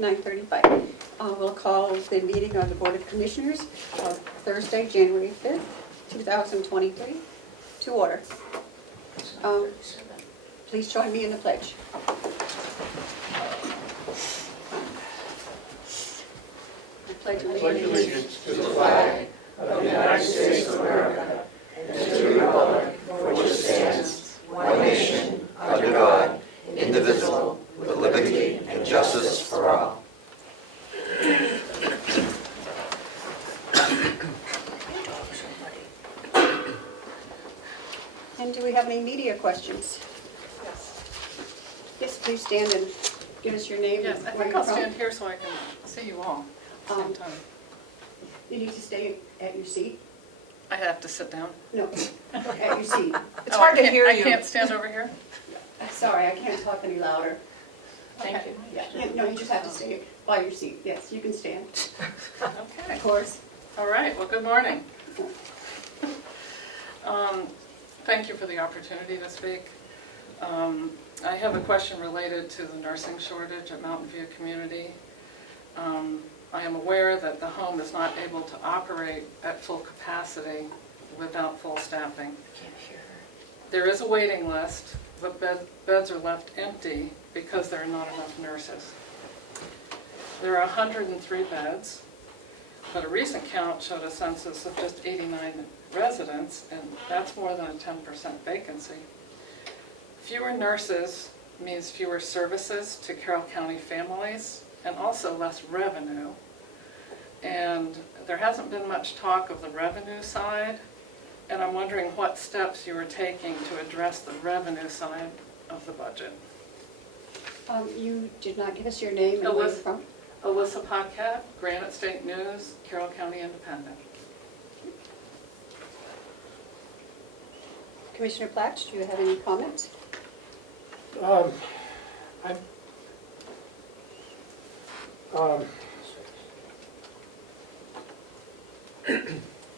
9:35. We'll call the meeting of the Board of Commissioners of Thursday, January 5th, 2023, to order. Please join me in the pledge. I pledge allegiance to the flag of the United States of America and to the republic for which it stands, one nation, under God, indivisible, with liberty and justice for all. And do we have any media questions? Yes, please stand and give us your name. Yes, and I where think you're I'll from. stand here so I can see you all at the same time. You need to stay at your seat. I have to sit down. No, at your seat. It's hard to hear I you. can't stand over here? Sorry, I can't talk any louder. Thank Okay. you. Yeah, no, you just have to stay by your seat. Yes, you can stand. Okay. Of course. All right, well, good morning. Thank you for the opportunity to speak. I have a question related to the nursing shortage at Mountain View Community. I am aware that the home is not able to operate at full capacity without full staffing. There is a waiting list, but beds are left empty because there are not enough nurses. There are 103 beds, but a recent count showed a census of just 89 residents, and that's more than a 10% vacancy. Fewer nurses means fewer services to Carroll County families and also less revenue. And there hasn't been much talk of the revenue side, and I'm wondering what steps you are taking to address the revenue side of the budget. You did not give us your name and where you're from? Alyssa Paquette, Granite State News, Carroll County Independent. Commissioner Platch, do you have any comments?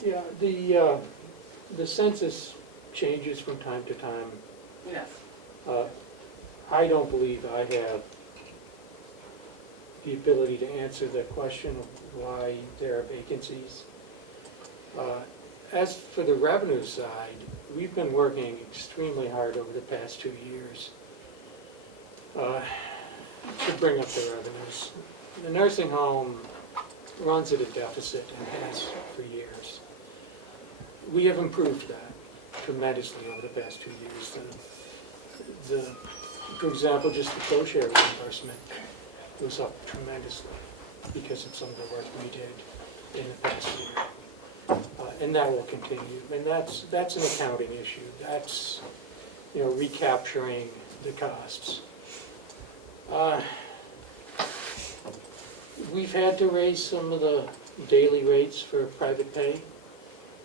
Yeah, the census changes from time to time. Yes. I don't believe I have the ability to answer the question of why there are vacancies. As for the revenue side, we've been working extremely hard over the past 2 years to bring up the revenues. The nursing home runs at a deficit and has for years. We have improved that tremendously over the past 2 years. For example, just the co-share reimbursement goes up tremendously because of some of the work we did in the past year. And that will continue. And that's an accounting issue. That's, recapturing the costs. We've had to raise some of the daily rates for private pay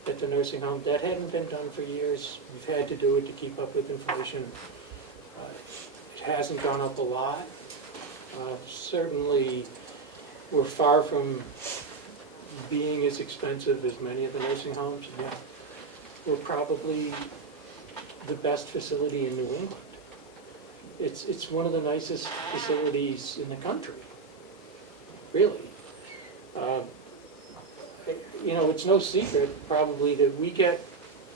at the nursing home. That hadn't been done for years. We've had to do it to keep up with inflation. It hasn't gone up a lot. Certainly, we're far from being as expensive as many of the nursing homes. Yeah, we're probably the best facility in New England. It's one of the nicest facilities in the country, really. It's no secret probably that we get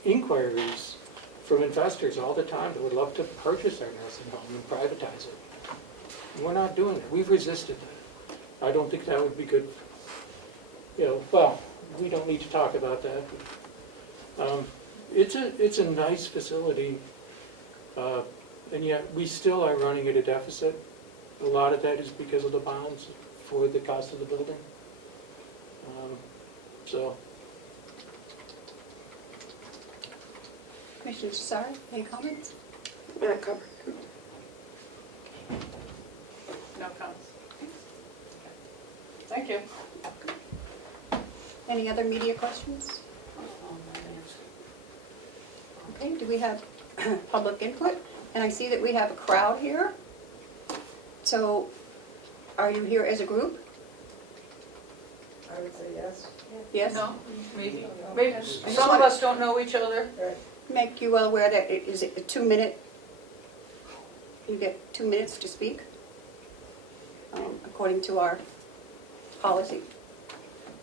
inquiries from investors all the time that would love to purchase our nursing home and privatize it. We're not doing it. We've resisted that. I don't think that would be good. Well, we don't need to talk about that. It's a nice facility, and yet we still are running at a deficit. A lot of that is because of the bonds for the cost of the building. Commissioner Cesare, any comments? Not covered. No comments? Thank you. Any other media questions? Okay, do we have public input? And I see that we have a crowd here. So, are you here as a group? I would say yes. Yes? No, maybe. Some of us don't know each other. Make you well aware that is it a 2-minute? You get 2 minutes to speak. according to our policy.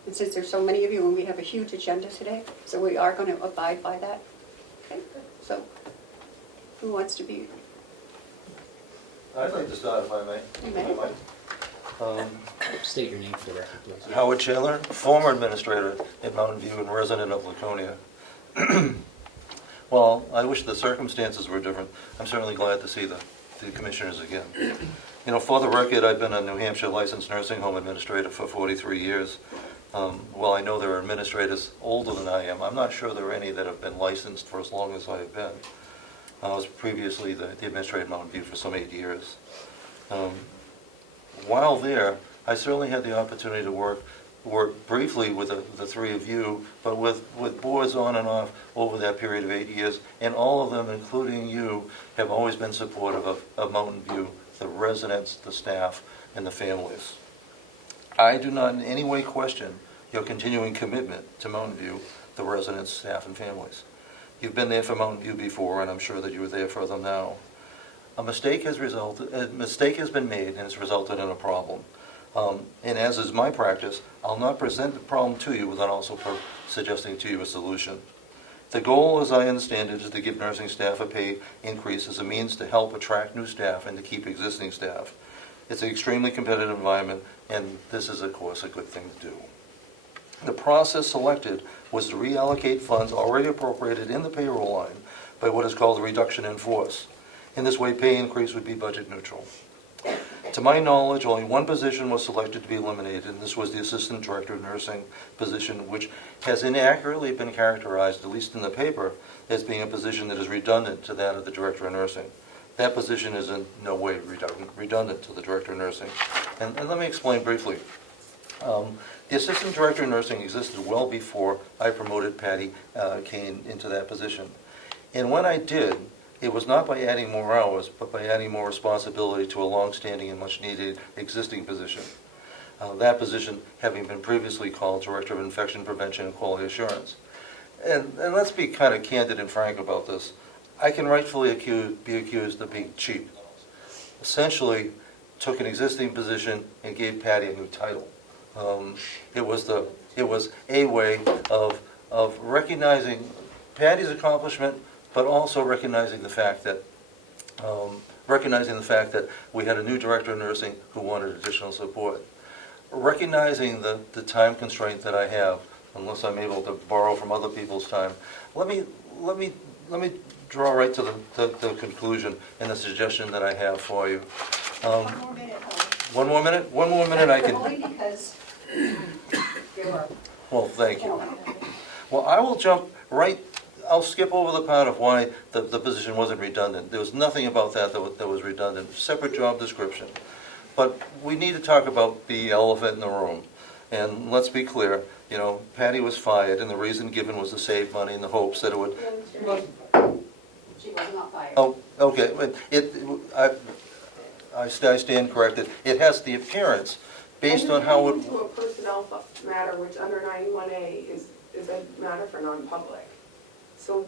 And since there's so many of you and we have a huge agenda today, so we are going to abide by that. Okay, so who wants to be? I'd like to start if I may. You may. If I might. State your name for the record, please. Howard Chandler, former administrator at Mountain View and resident of Laconia. Well, I wish the circumstances were different. I'm certainly glad to see the commissioners again. You know, for the record, I've been a New Hampshire licensed nursing home administrator for 43 years. Well, I know there are administrators older than I am. I'm not sure there are any that have been licensed for as long as I have been. I was previously the administrator at Mountain View for some 8 years. While there, I certainly had the opportunity to work briefly with the three of you, but with boards on and off over that period of 8 years, and all of them, including you, have always been supportive of Mountain View, the residents, the staff, and the families. I do not in any way question your continuing commitment to Mountain View, the residents, staff, and families. You've been there for Mountain View before, and I'm sure that you are there for them now. A mistake has been made, and it's resulted in a problem. And as is my practice, I'll not present the problem to you without also suggesting to you a solution. The goal, as I understand it, is to give nursing staff a pay increase as a means to help attract new staff and to keep existing staff. It's an extremely competitive environment, and this is, of course, a good thing to do. The process selected was to reallocate funds already appropriated in the payroll line by what is called a reduction in force. In this way, pay increase would be budget neutral. To my knowledge, only one position was selected to be eliminated, and this was the Assistant Director of Nursing position, which has inaccurately been characterized, at least in the paper, as being a position that is redundant to that of the Director of Nursing. That position is in no way redundant to the Director of Nursing. And let me explain briefly. The Assistant Director of Nursing existed well before I promoted Patty Kane into that position. And when I did, it was not by adding more hours, but by adding more responsibility to a long-standing and much-needed existing position. That position having been previously called Director of Infection Prevention and Quality Assurance. And let's be kind of candid and frank about this. I can rightfully be accused of being cheap. Essentially, took an existing position and gave Patty a new title. It was a way of recognizing Patty's accomplishment, but also recognizing the fact that we had a new Director of Nursing who wanted additional support. Recognizing the time constraint that I have, unless I'm able to borrow from other people's time, let me draw right to the conclusion and the suggestion that I have for you. One more minute, Howard. One more minute? One more minute I can... Only because you're up. Well, thank you. Well, I will jump right... I'll skip over the part of why the position wasn't redundant. There was nothing about that was redundant. Separate job description. But we need to talk about the elephant in the room. And let's be clear, you know, Patty was fired, and the reason given was to save money in the hopes that it would... She was not fired. Oh, okay. I stand corrected. It has the appearance, based on how it... And to a personnel matter, which under 91A is a matter for non-public. So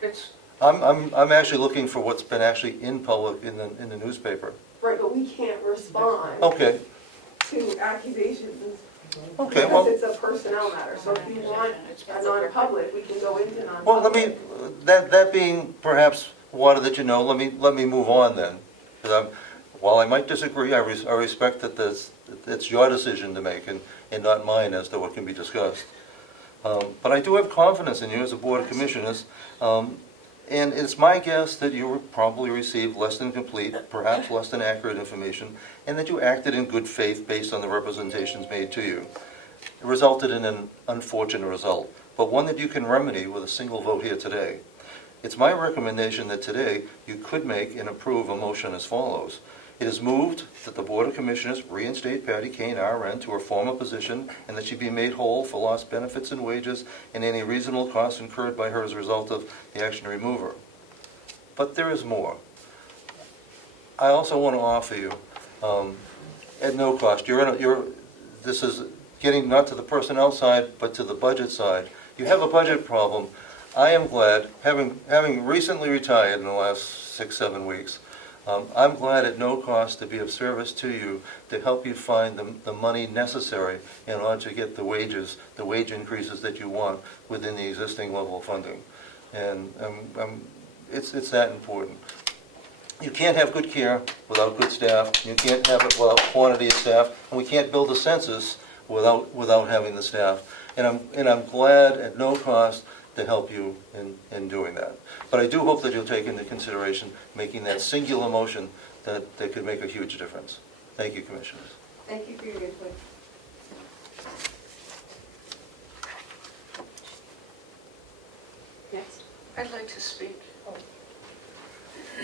It's, I'm actually looking for what's been actually in public in the newspaper. right, but we can't respond Okay. to accusations Okay. Well, because it's a personnel matter. So if you want a non-public, we can go into non-public. well, let me. That being perhaps water that you know. Let me move on then. Because while I might disagree, I respect that it's your decision to make and not mine as to what can be discussed. But I do have confidence in you as a Board of Commissioners, and it's my guess that you probably received less than complete, perhaps less than accurate information, and that you acted in good faith based on the representations made to you. It resulted in an unfortunate result, but one that you can remedy with a single vote here today. It's my recommendation that today you could make and approve a motion as follows. It is moved that the Board of Commissioners reinstate Patty Kane, RN, to her former position and that she be made whole for lost benefits and wages and any reasonable costs incurred by her as a result of the action to remove her. But there is more. I also want to offer you, at no cost, this is getting not to the personnel side, but to the budget side. You have a budget problem. I am glad, having recently retired in the last 6-7 weeks, I'm glad at no cost to be of service to you, to help you find the money necessary in order to get the wage increases that you want within the existing level of funding. And it's that important. You can't have good care without good staff. You can't have it without quantity of staff, and we can't build a census without having the staff. And I'm glad at no cost to help you in doing that. But I do hope that you'll take into consideration making that singular motion that could make a huge difference. Thank you, Commissioners. Thank you for your input. Next. I'd like to speak.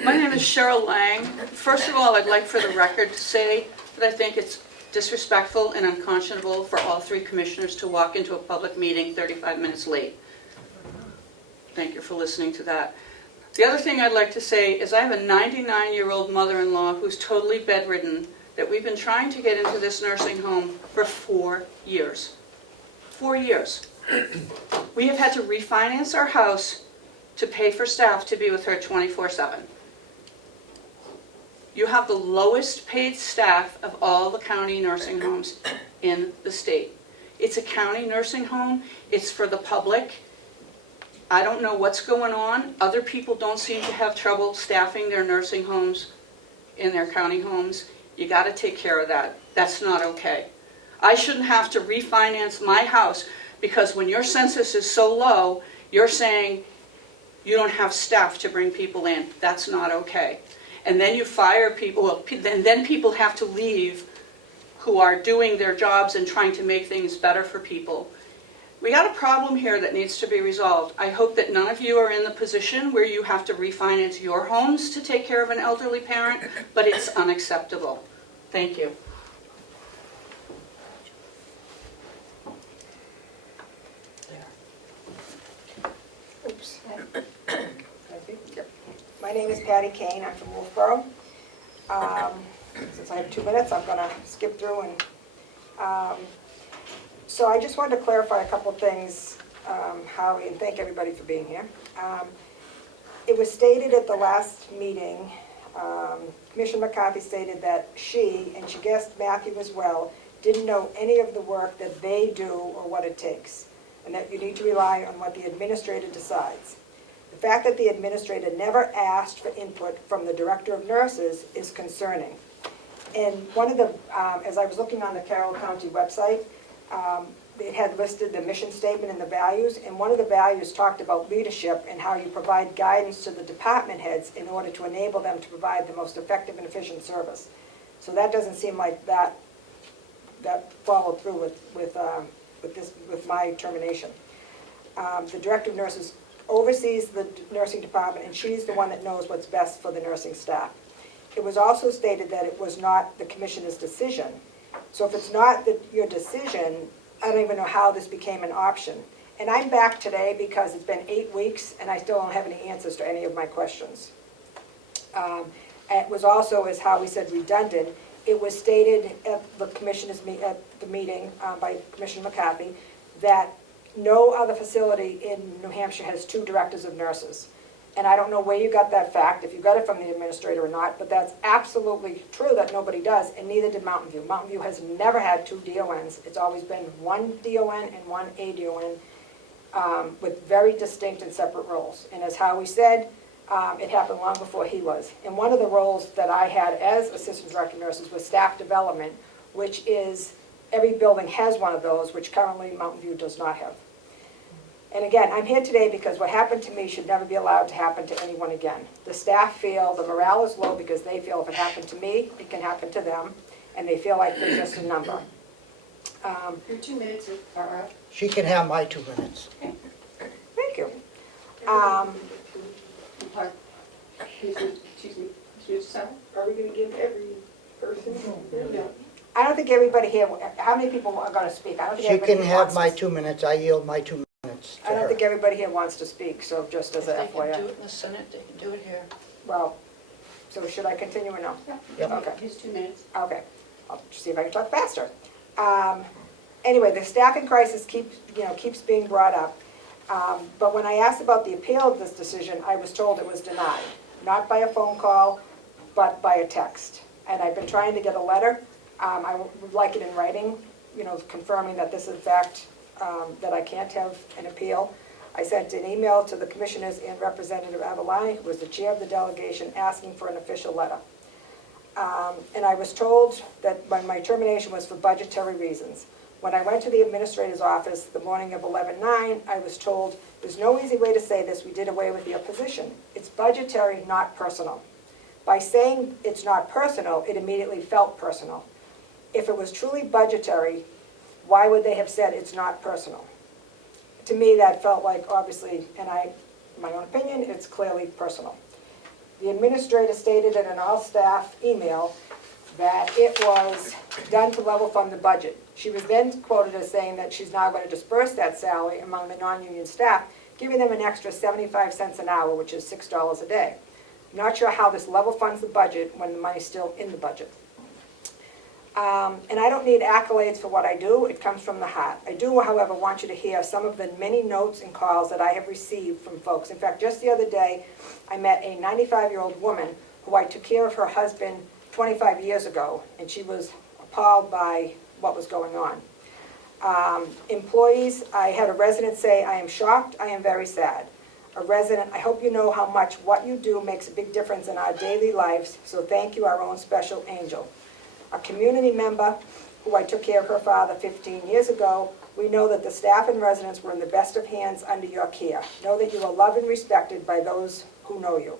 My name is Cheryl Lang. First of all, I'd like for the record to say that I think it's disrespectful and unconscionable for all three commissioners to walk into a public meeting 35 minutes late. Thank you for listening to that. The other thing I'd like to say is I have a 99-year-old mother-in-law who's totally bedridden that we've been trying to get into this nursing home for 4 years. 4 years. We have had to refinance our house to pay for staff to be with her 24/7. You have the lowest paid staff of all the county nursing homes in the state. It's a county nursing home. It's for the public. I don't know what's going on. Other people don't seem to have trouble staffing their nursing homes in their county homes. You got to take care of that. That's not okay. I shouldn't have to refinance my house because when your census is so low, you're saying you don't have staff to bring people in. That's not okay. And then you fire people, well, then people have to leave who are doing their jobs and trying to make things better for people. We got a problem here that needs to be resolved. I hope that none of you are in the position where you have to refinance your homes to take care of an elderly parent, but it's unacceptable. Thank you. Oops. My name is Patty Kane. I'm from Wolfboro. Since I have 2 minutes, I'm going to skip through. So I just wanted to clarify a couple things, Howie, and thank everybody for being here. It was stated at the last meeting, Commissioner McCarthy stated that she, and she guessed Matthew as well, didn't know any of the work that they do or what it takes, and that you need to rely on what the administrator decides. The fact that the administrator never asked for input from the director of nurses is concerning. And one of the, as I was looking on the Carroll County website, it had listed the mission statement and the values, and one of the values talked about leadership and how you provide guidance to the department heads in order to enable them to provide the most effective and efficient service. So that doesn't seem like that followed through with my termination. The director of nurses oversees the nursing department, and she's the one that knows what's best for the nursing staff. It was also stated that it was not the commissioner's decision. So if it's not your decision, I don't even know how this became an option. And I'm back today because it's been 8 weeks and I still don't have any answers to any of my questions. It was also, as Howie said, redundant. It was stated at the commissioner's at the meeting by Commissioner McCarthy that no other facility in New Hampshire has 2 directors of nurses. And I don't know where you got that fact, if you got it from the administrator or not, but that's absolutely true that nobody does, and neither did Mountain View. Mountain View has never had 2 DONs. It's always been 1 DON and 1 ADON with very distinct and separate roles. And as Howie said, it happened long before he was. And one of the roles that I had as Assistant Director of Nurses was staff development, which is, every building has one of those, which currently Mountain View does not have. And again, I'm here today because what happened to me should never be allowed to happen to anyone again. The staff feel the morale is low because they feel if it happened to me, it can happen to them, and they feel like they're just a number. Your 2 minutes are up. She can have my 2 minutes. Thank you. Excuse me, Mr. Sauer? Are we going to give every person? No. I don't think everybody here, how many people are going to speak? I don't think She everybody can here have wants my to- 2 minutes. I yield my 2 minutes to I don't her. think everybody here wants to speak, so just as If a they can do FYI. it in the Senate, they can do it here. Well, so should I continue or no? Yep. Okay. His 2 minutes. Okay, I'll see if I can talk faster. Anyway, the staffing crisis keeps being brought up. But when I asked about the appeal of this decision, I was told it was denied. Not by a phone call, but by a text. And I've been trying to get a letter. I would like it in writing, confirming that this is in fact, that I can't have an appeal. I sent an email to the commissioners and Representative Avalani, who was the chair of the delegation, asking for an official letter. And I was told that my termination was for budgetary reasons. When I went to the administrator's office the morning of 11/9, I was told, there's no easy way to say this, we did away with your position. It's budgetary, not personal. By saying it's not personal, it immediately felt personal. If it was truly budgetary, why would they have said it's not personal? To me, that felt like, obviously, in my own opinion, it's clearly personal. The administrator stated in an all-staff email that it was done to level fund the budget. She was then quoted as saying that she's now going to disperse that salary among the non-union staff, giving them an extra 75 cents an hour, which is $6 a day. I'm not sure how this level funds the budget when the money's still in the budget. And I don't need accolades for what I do. It comes from the heart. I do, however, want you to hear some of the many notes and calls that I have received from folks. In fact, just the other day, I met a 95-year-old woman who I took care of her husband 25 years ago, and she was appalled by what was going on. Employees, I had a resident say, I am shocked, I am very sad. A resident, I hope you know how much what you do makes a big difference in our daily lives, so thank you, our own special angel. A community member who I took care of her father 15 years ago, we know that the staff and residents were in the best of hands under your care. Know that you are loved and respected by those who know you.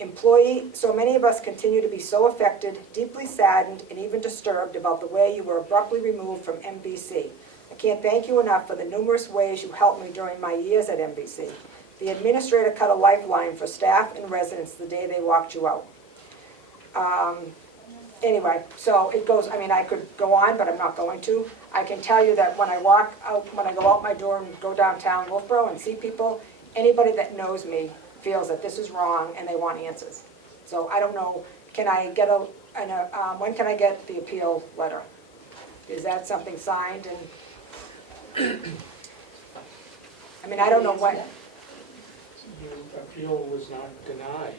Employee, so many of us continue to be so affected, deeply saddened, and even disturbed about the way you were abruptly removed from NBC. I can't thank you enough for the numerous ways you helped me during my years at NBC. The administrator cut a lifeline for staff and residents the day they walked you out. Anyway, so it goes, I could go on, but I'm not going to. I can tell you that when I walk out, when I go out my door and go downtown Wolfboro and see people, anybody that knows me feels that this is wrong and they want answers. So I don't know, can I get when can I get the appeal letter? Is that something signed and, I don't know when. Your appeal was not denied.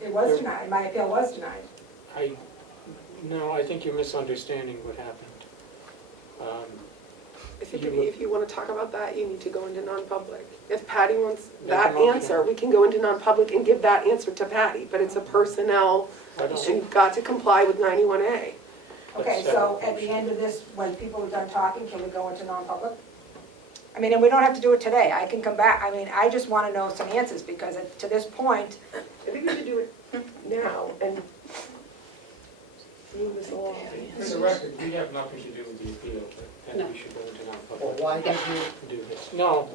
It was denied, my appeal was denied. No, I think you're misunderstanding what happened. I think if you want to talk about that, you need to go into non-public. If Patty wants that answer, we can go into non-public and give that answer to Patty, but it's a personnel, and you've got to comply with 91A. Okay, so at the end of this, when people are done talking, can we go into non-public? And we don't have to do it today, I can come back, I just want to know some answers, because to this point, I think we should do it now and move this along. For the record, we have nothing to do with the appeal, but No. we should go into Well, non-public. why did you, Do this. No.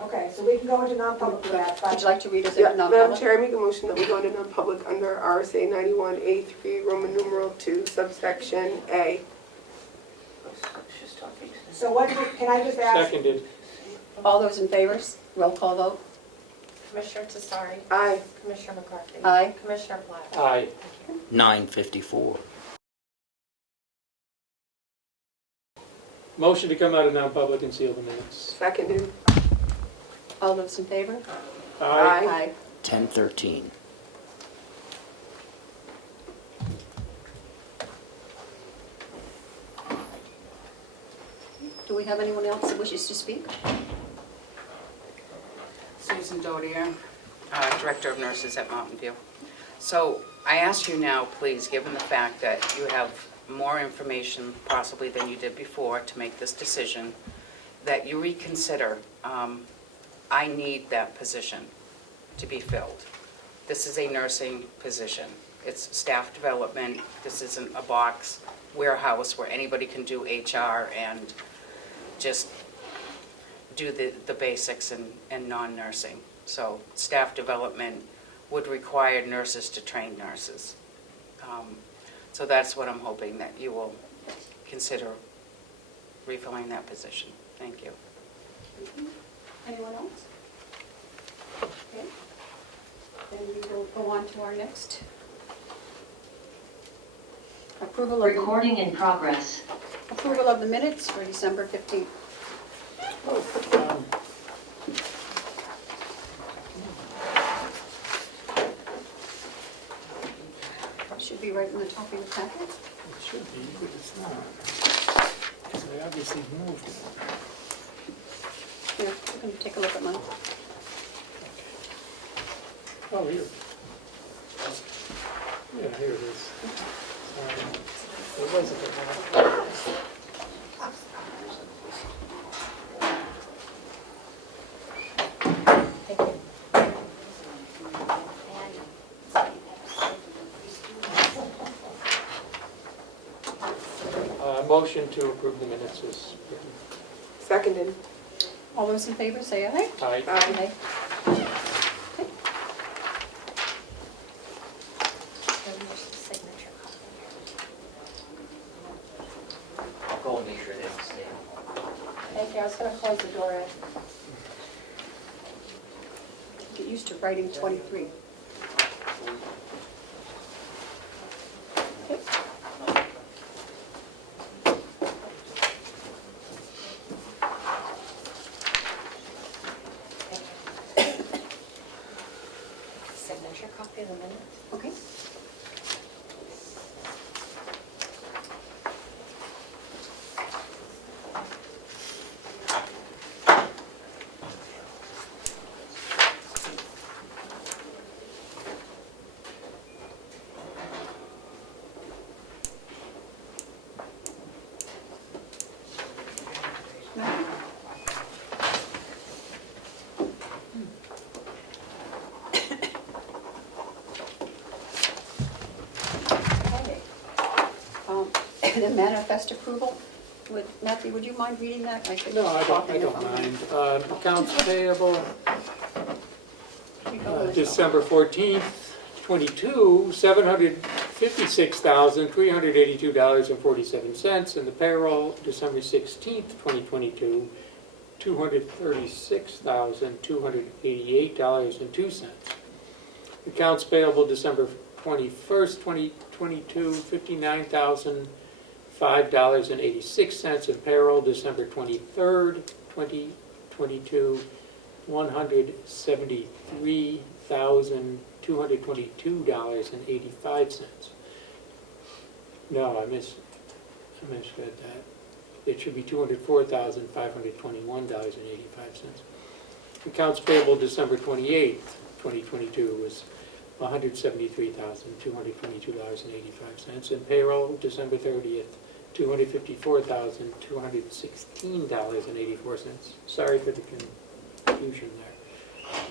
okay, so we can go into non-public for that, Would but you like to read us Yeah, into Madam non-public? Chair, I make a motion that we go into non-public under RSA 91A3, Roman numeral 2, subsection A. so what, can I just ask? Seconded. All those in favor, roll call vote? Commissioner Tessari. Aye. Commissioner McCarthy. Aye. Commissioner Platt. Aye. 9:54. Motion to come out of non-public and seal the minutes. Seconded. All those in favor? Aye. Aye. 10:13. Do we have anyone else that wishes to speak? Susan Dodier, Director of Nurses at Mountain View. So I ask you now, please, given the fact that you have more information possibly than you did before to make this decision, that you reconsider. I need that position to be filled. This is a nursing position. It's staff development. This isn't a box warehouse where anybody can do HR and just do the basics and non-nursing. So staff development would require nurses to train nurses. So that's what I'm hoping, that you will consider refilling that position. Thank you. Anyone else? Okay. Then we will go on to our next. Approval of Recording in progress. Approval of the minutes for December 15th. be right in the top of your packet. It should be, but it's not. Because I obviously moved it. Here, you can take a look at mine. Oh, here. Yeah, here it is. It wasn't the Thank you. motion to approve the minutes is written. Seconded. All those in favor, say aye. Aye. Aye. There's the signature copy. I'll go and make sure they don't stay. Thank you, I was gonna close the door. Get used to writing 23. Okay. Signature copy of the minutes. Okay. Okay. The manifest approval, Matthew, would you mind reading that? I could No, I talk don't in if I'm- mind. Accounts payable, You go with it. December 14th, 22, $756,382.47, and the payroll, December 16th, 2022, $236,288.02. Accounts payable, December 21st, 2022, $59,005.86, and payroll, December 23rd, 2022, $173,222.85. No, I misread that. It should be $204,521.85. Accounts payable December 28th, 2022 was $173,222.85, and payroll December 30th, $254,216.84. Sorry for the confusion there.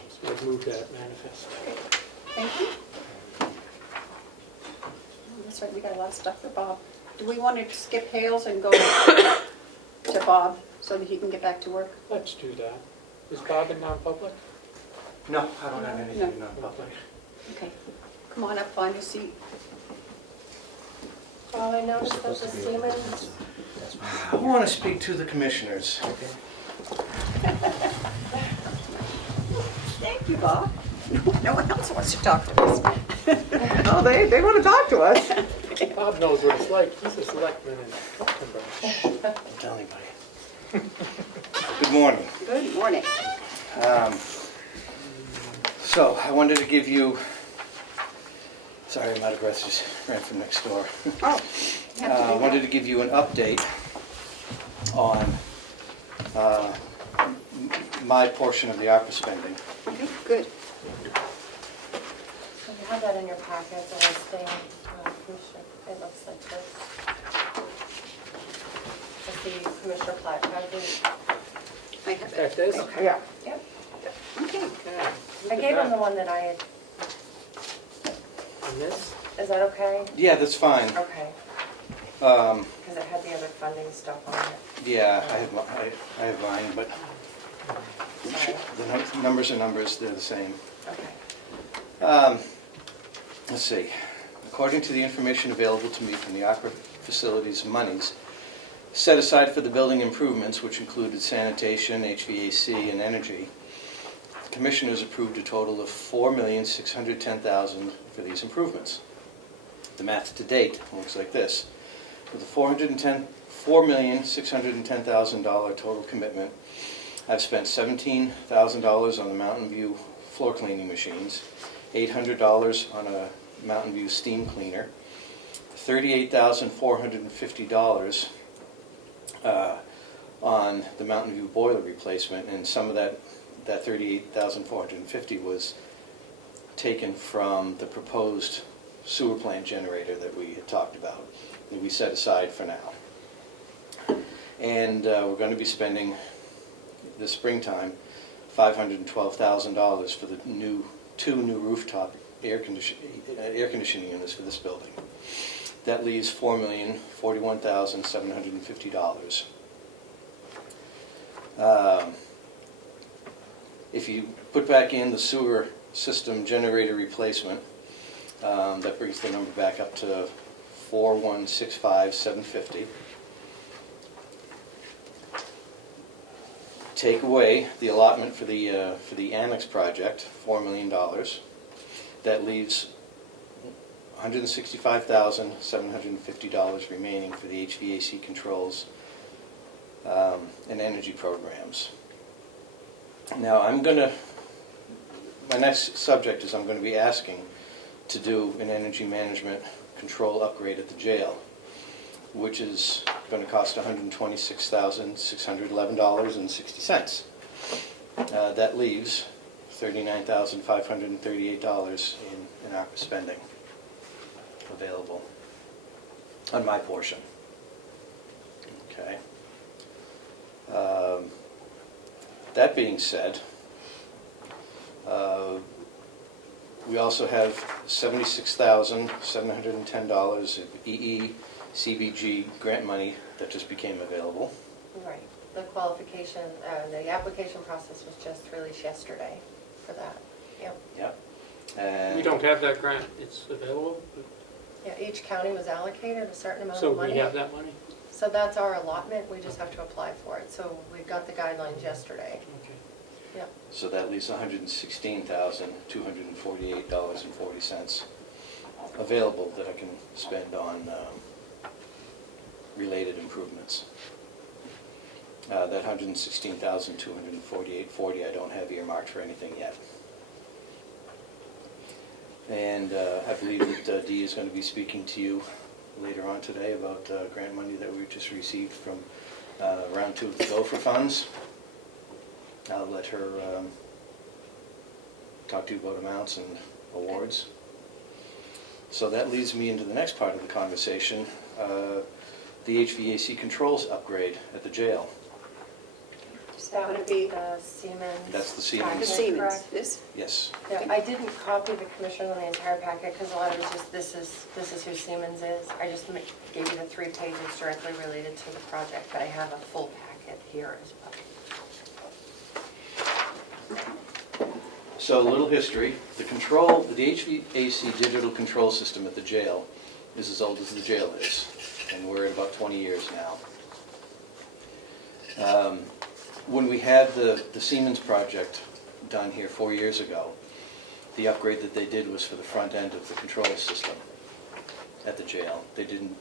So I've moved that manifest. Thank you. Oh, that's right, we got a lot of stuff for Bob. Do we want to skip Hales and go to Bob so that he can get back to work? Let's do that. Is Bob in non-public? No, I don't have anything in No. non-public. Okay, come on up, find a seat. Well, I noticed that the Siemens, I want to speak to the commissioners. Thank you, Bob. No one else wants to talk to us. Oh, they want to talk to us. Bob knows what it's like. He's a selectman in Luxembourg. Don't tell anybody. Good morning. Good morning. So I wanted to give you, sorry I'm out of breath, just ran from next door. Oh, you have to I do wanted that. to give you an update on my portion of the ARPA spending. Okay, good. so you have that in your packet, the listing, Commissioner, it looks like this. It's the Commissioner Platt project. I have it. That this? Okay. Yeah. Yep. Okay. Okay. I gave him the one that I had, And this? is that okay? Yeah, that's fine. Okay, Um, because it had the other funding stuff on it. Yeah, I have mine, but Sorry. the numbers are numbers, they're the same. Okay. Let's see. According to the information available to me from the ARPA facilities monies set aside for the building improvements, which included sanitation, HVAC, and energy, the commissioners approved a total of $4,610,000 for these improvements. The math to date looks like this. With a $4,610,000 total commitment, I've spent $17,000 on the Mountain View floor cleaning machines, $800 on a Mountain View steam cleaner, $38,450 on the Mountain View boiler replacement, and some of that $38,450 was taken from the proposed sewer plant generator that we had talked about, that we set aside for now. And we're going to be spending this springtime $512,000 for the two new rooftop air conditioning units for this building. That leaves $4,041,750. If you put back in the sewer system generator replacement, that brings the number back up to $4,165,750. Take away the allotment for the annex project, $4 million. That leaves $165,750 remaining for the HVAC controls and energy programs. Now my next subject is I'm going to be asking to do an energy management control upgrade at the jail, which is going to cost $126,611.60. That leaves $39,538 in ARPA spending available on my portion. Okay. That being said, we also have $76,710 of CBG grant money that just became available. Right. The qualification, the application process was just released yesterday for that. Yep. Yep. And We don't have that grant, it's available, Yeah, each county was allocated a certain amount so of money. we have that money? So that's our allotment, we just have to apply for it. So we got the guidelines yesterday. Okay. Yep. so that leaves $116,248.40 available that I can spend on related improvements. That $116,248.40 I don't have earmarked for anything yet. And I believe that Dee is going to be speaking to you later on today about grant money that we just received from round 2 of the Gopher funds. I'll let her talk to you about amounts and awards. So that leads me into the next part of the conversation, the HVAC controls upgrade at the jail. Is that going to be The Siemens. That's the the Siemens. Siemens? Correct. This? Yes. Yeah, I didn't copy the commission on the entire packet because a lot of it was just, this is who Siemens is. I just gave you the 3 pages directly related to the project, but I have a full packet here as well. So a little history. The HVAC digital control system at the jail is as old as the jail is, and we're at about 20 years now. When we had the Siemens project done here 4 years ago, the upgrade that they did was for the front end of the control system at the jail. They didn't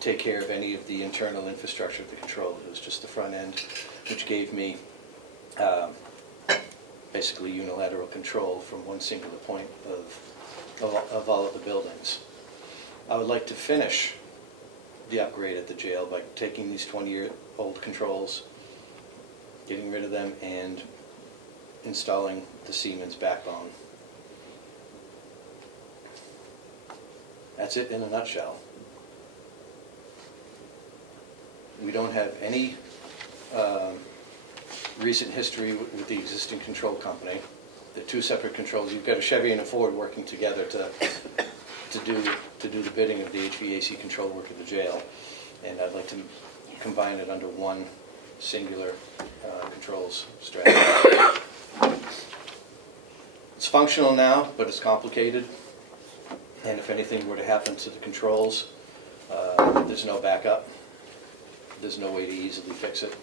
take care of any of the internal infrastructure of the control. It was just the front end, which gave me basically unilateral control from one singular point of all of the buildings. I would like to finish the upgrade at the jail by taking these 20-year-old controls, getting rid of them, and installing the Siemens backbone. That's it in a nutshell. We don't have any recent history with the existing control company. They're 2 separate controls. You've got a Chevy and a Ford working together to do the bidding of the HVAC control work at the jail, and I'd like to combine it under one singular controls strategy. It's functional now, but it's complicated, and if anything were to happen to the controls, there's no backup. There's no way to easily fix it.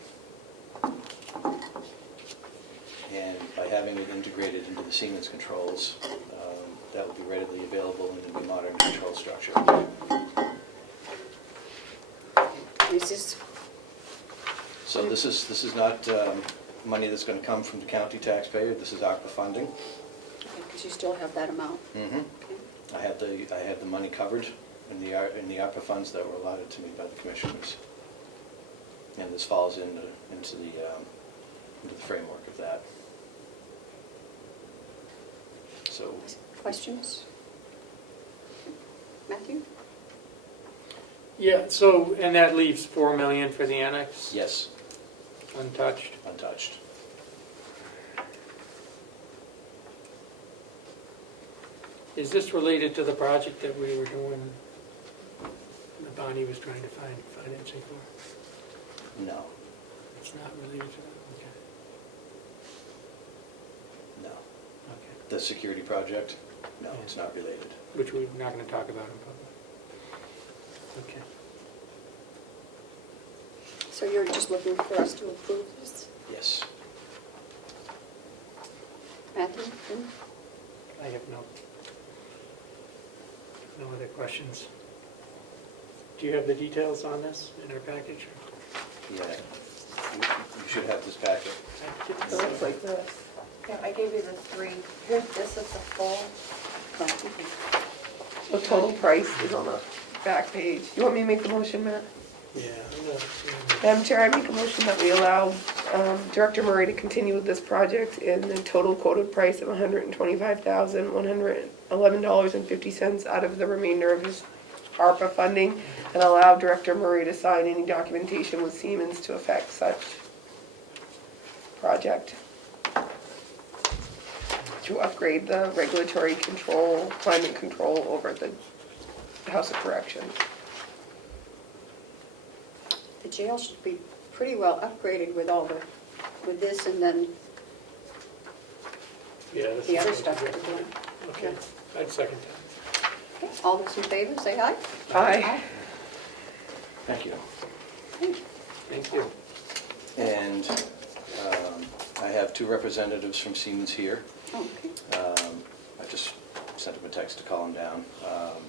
And by having it integrated into the Siemens controls, that will be readily available in the new modern control structure. So this is not money that's going to come from the county taxpayer. This is ARPA funding. Because you still have that amount. I had the money covered in the ARPA funds that were allotted to me by the commissioners. And this falls into the framework of that. So, Questions? Matthew? Yeah, so, and that leaves 4 million for the annex, yes, untouched? untouched. Is this related to the project that we were doing, that Bonnie was trying to find financing for? No, It's not related to that? no. Okay. The security project? No, it's not related. Which we're not going to talk about in public. Okay. So you're just looking for us to approve this? Yes. Matthew? I have no other questions. Do you have the details on this in our package? Yeah. You should have this packet. It looks like this. Yeah, I gave you the three. Here's, this is the full. The total price is on the back page. You want me to make the motion, Matt? Yeah. Madam Chair, I make a motion that we allow Director Murray to continue with this project in the total quoted price of $125,111.50 out of the remainder of his ARPA funding, and allow Director Murray to sign any documentation with Siemens to effect such project to upgrade the regulatory control, climate control over the House of Corrections. The jail should be pretty well upgraded with all with this and then Yeah. This the is other good. stuff that we're doing. Okay, I'd second that. Okay, all those in favor, say aye. Aye. Thank you. Thank you. Thank you. And I have 2 representatives from Siemens here. Okay. I just sent them a text to call them down.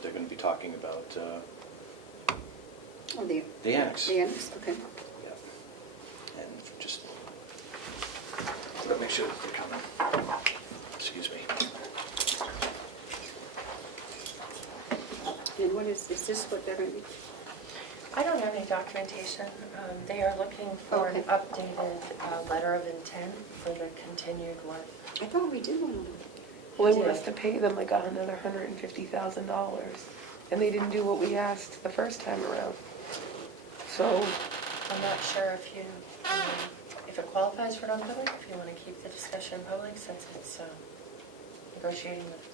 They're going to be talking about Oh, the the annex. okay. Yeah. And just make sure that they're coming. Excuse me. And what is this what they're going to be? I don't have any documentation. They are looking for an Okay. updated letter of intent for the continued work. I thought we did one of them. Well, they want us to pay them like another $150,000, and they didn't do what we asked the first time around. So, I'm not sure if you, if it qualifies for non-public, if you want to keep the discussion public, since it's negotiating with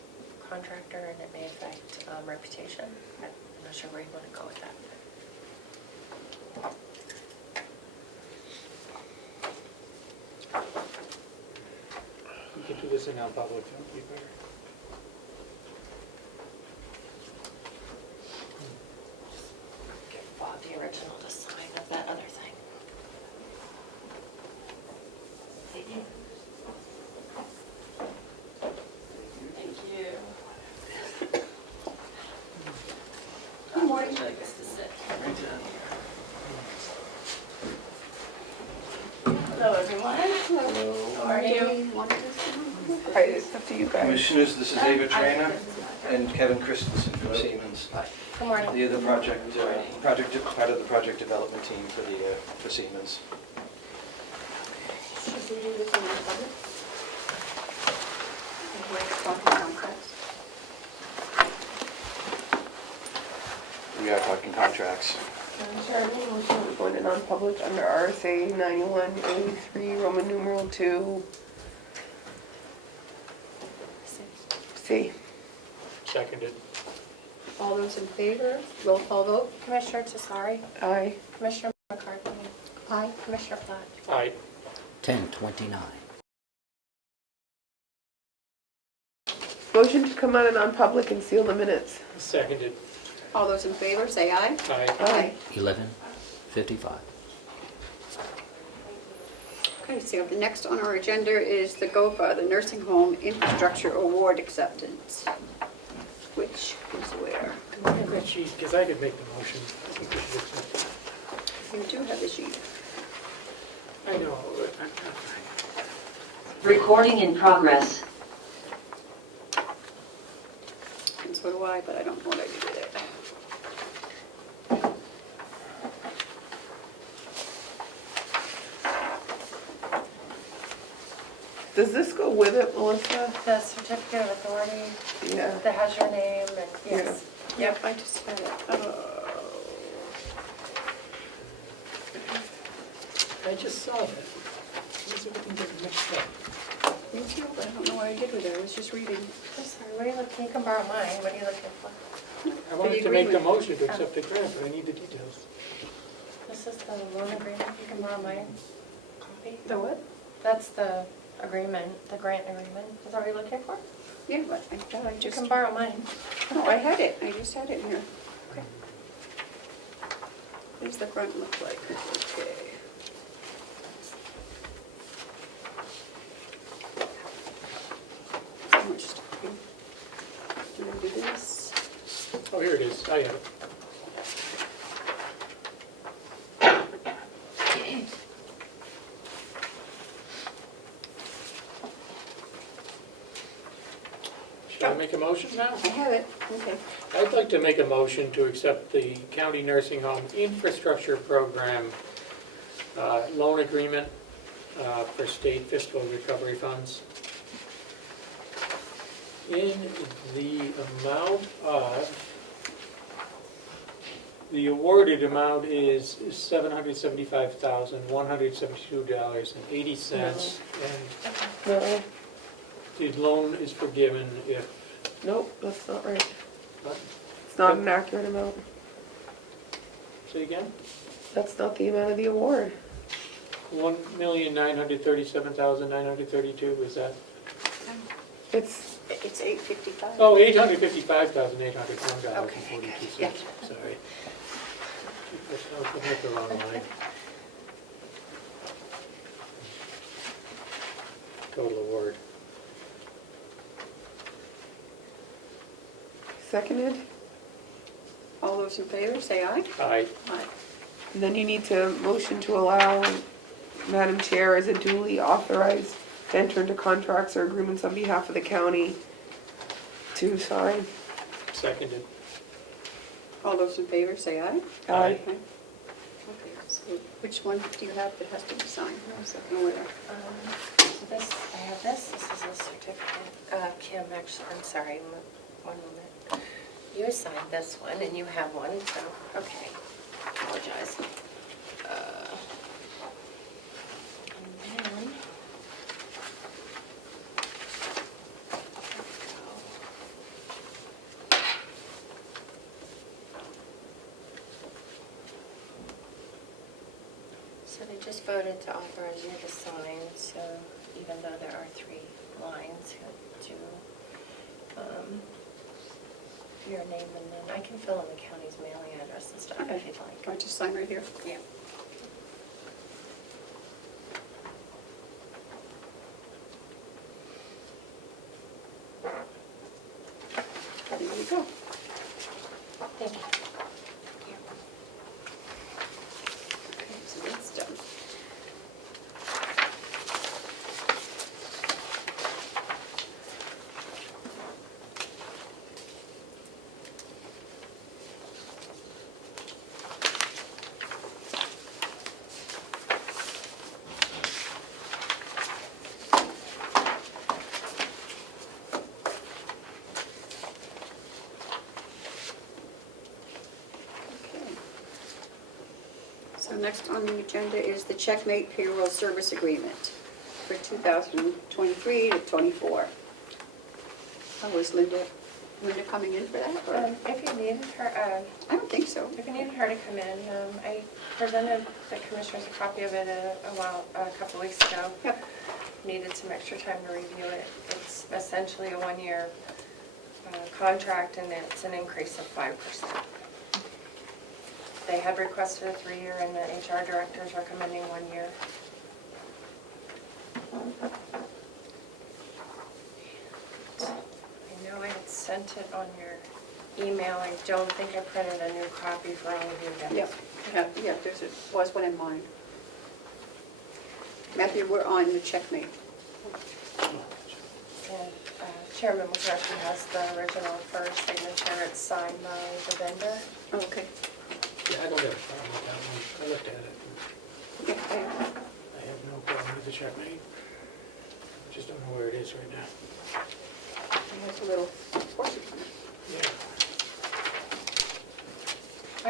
a contractor and it may affect reputation. I'm not sure where you want to go with that. We could do this in non-public, that would be better. Give Bob the original to sign of that other thing. Thank you. Good morning. Hello, everyone. How are you? all right, it's up to you guys. Commissioners, this is Ava Trainer and Kevin Christensen from Siemens. Good morning. They're the part of the project development team for Siemens. Should we do this in non-public? And we're talking contracts. We are talking contracts. Madam Chair, I make a motion that we go into non-public under RSA 91A3, Roman numeral 2, C. Seconded. All those in favor, roll call vote. Commissioner Tesari, Aye. Commissioner McCarthy, Aye. Commissioner Platt. Aye. 1029. Motion to come out of non-public and seal the minutes. Seconded. All those in favor, say aye. Aye. Aye. 1155. Okay, so the next on our agenda is the GOFA, the Nursing Home Infrastructure Award Acceptance, which is where? I have that sheet, because I could make the motion. I think we should accept it. You do have the sheet. I know. Recording in progress. And so do I, but I don't know what I did with it. Does this go with it, Melissa? The certificate of authority Yeah. that has your name and, yes. Yep. I just had it. I just saw that. Where's everything getting mixed up? Me too, but I don't know what I did with it, I was just reading. I'm sorry, what are you looking, you can borrow mine, what are you looking for? I wanted to make the motion to accept the grant, but I need the details. This is the loan agreement, you can borrow mine. Copy. The what? That's the agreement, the grant agreement. Is that what you're looking for? Yeah, but I thought I You just. can borrow mine. No, I had it, I just had it here. Okay. What does the front look like? Okay. So much stuff here. Do I do this? Oh, here it is, I have it. Shall I make a motion now? I have it, okay. I'd like to make a motion to accept the County Nursing Home Infrastructure Program loan agreement for state fiscal recovery funds in the amount of, the awarded amount is $775,172.80, and No, the loan is forgiven if, nope, that's not right. what? It's not an accurate amount. Say again? That's not the amount of the award. 1,937,932, is that? It's, It's 8:55. Oh, $855,801.42. Okay, yeah. Sorry. I was looking at the wrong line. Total award. seconded. All those in favor, say aye. Aye. Aye. And then you need to motion to allow Madam Chair as a duly authorized to enter into contracts or agreements on behalf of the county to sign. Seconded. All those in favor, say aye. Aye. Okay, so which one do you have that has to be signed? I was looking over there. This, I have this is a certificate. Kim, actually, I'm sorry, one moment. You signed this one and you have one, so, okay, apologize. And then, so they just voted to authorize you to sign, so even though there are 3 lines, you have to your name, and then I can fill in the county's mailing address and stuff if you'd like. Can I just sign right here? Yeah. There you go. Thank you. Okay, so that's done. So next on the agenda is the Checkmate Payroll Service Agreement for 2023 to 24. How was Linda coming in for that? Or? If you needed her, I don't think so. if you needed her to come in, I presented the commissioners a copy of it a couple weeks ago. Yep. Needed some extra time to review it. It's essentially a 1-year contract, and it's an increase of 5%. They had requested a 3-year, and the HR director is recommending 1 year. I know I had sent it on your email. I don't think I printed a new copy for all of you guys. Yeah, was one in mine. Matthew, we're on the Checkmate. And Chairman McCarthy has the original for signature. It's signed by the vendor. Oh, okay. Yeah, I don't have a problem with that one. I looked at it. Yeah, I have no problem with the Checkmate. I just don't know where it is right now. It has a little portrait on it. Yeah.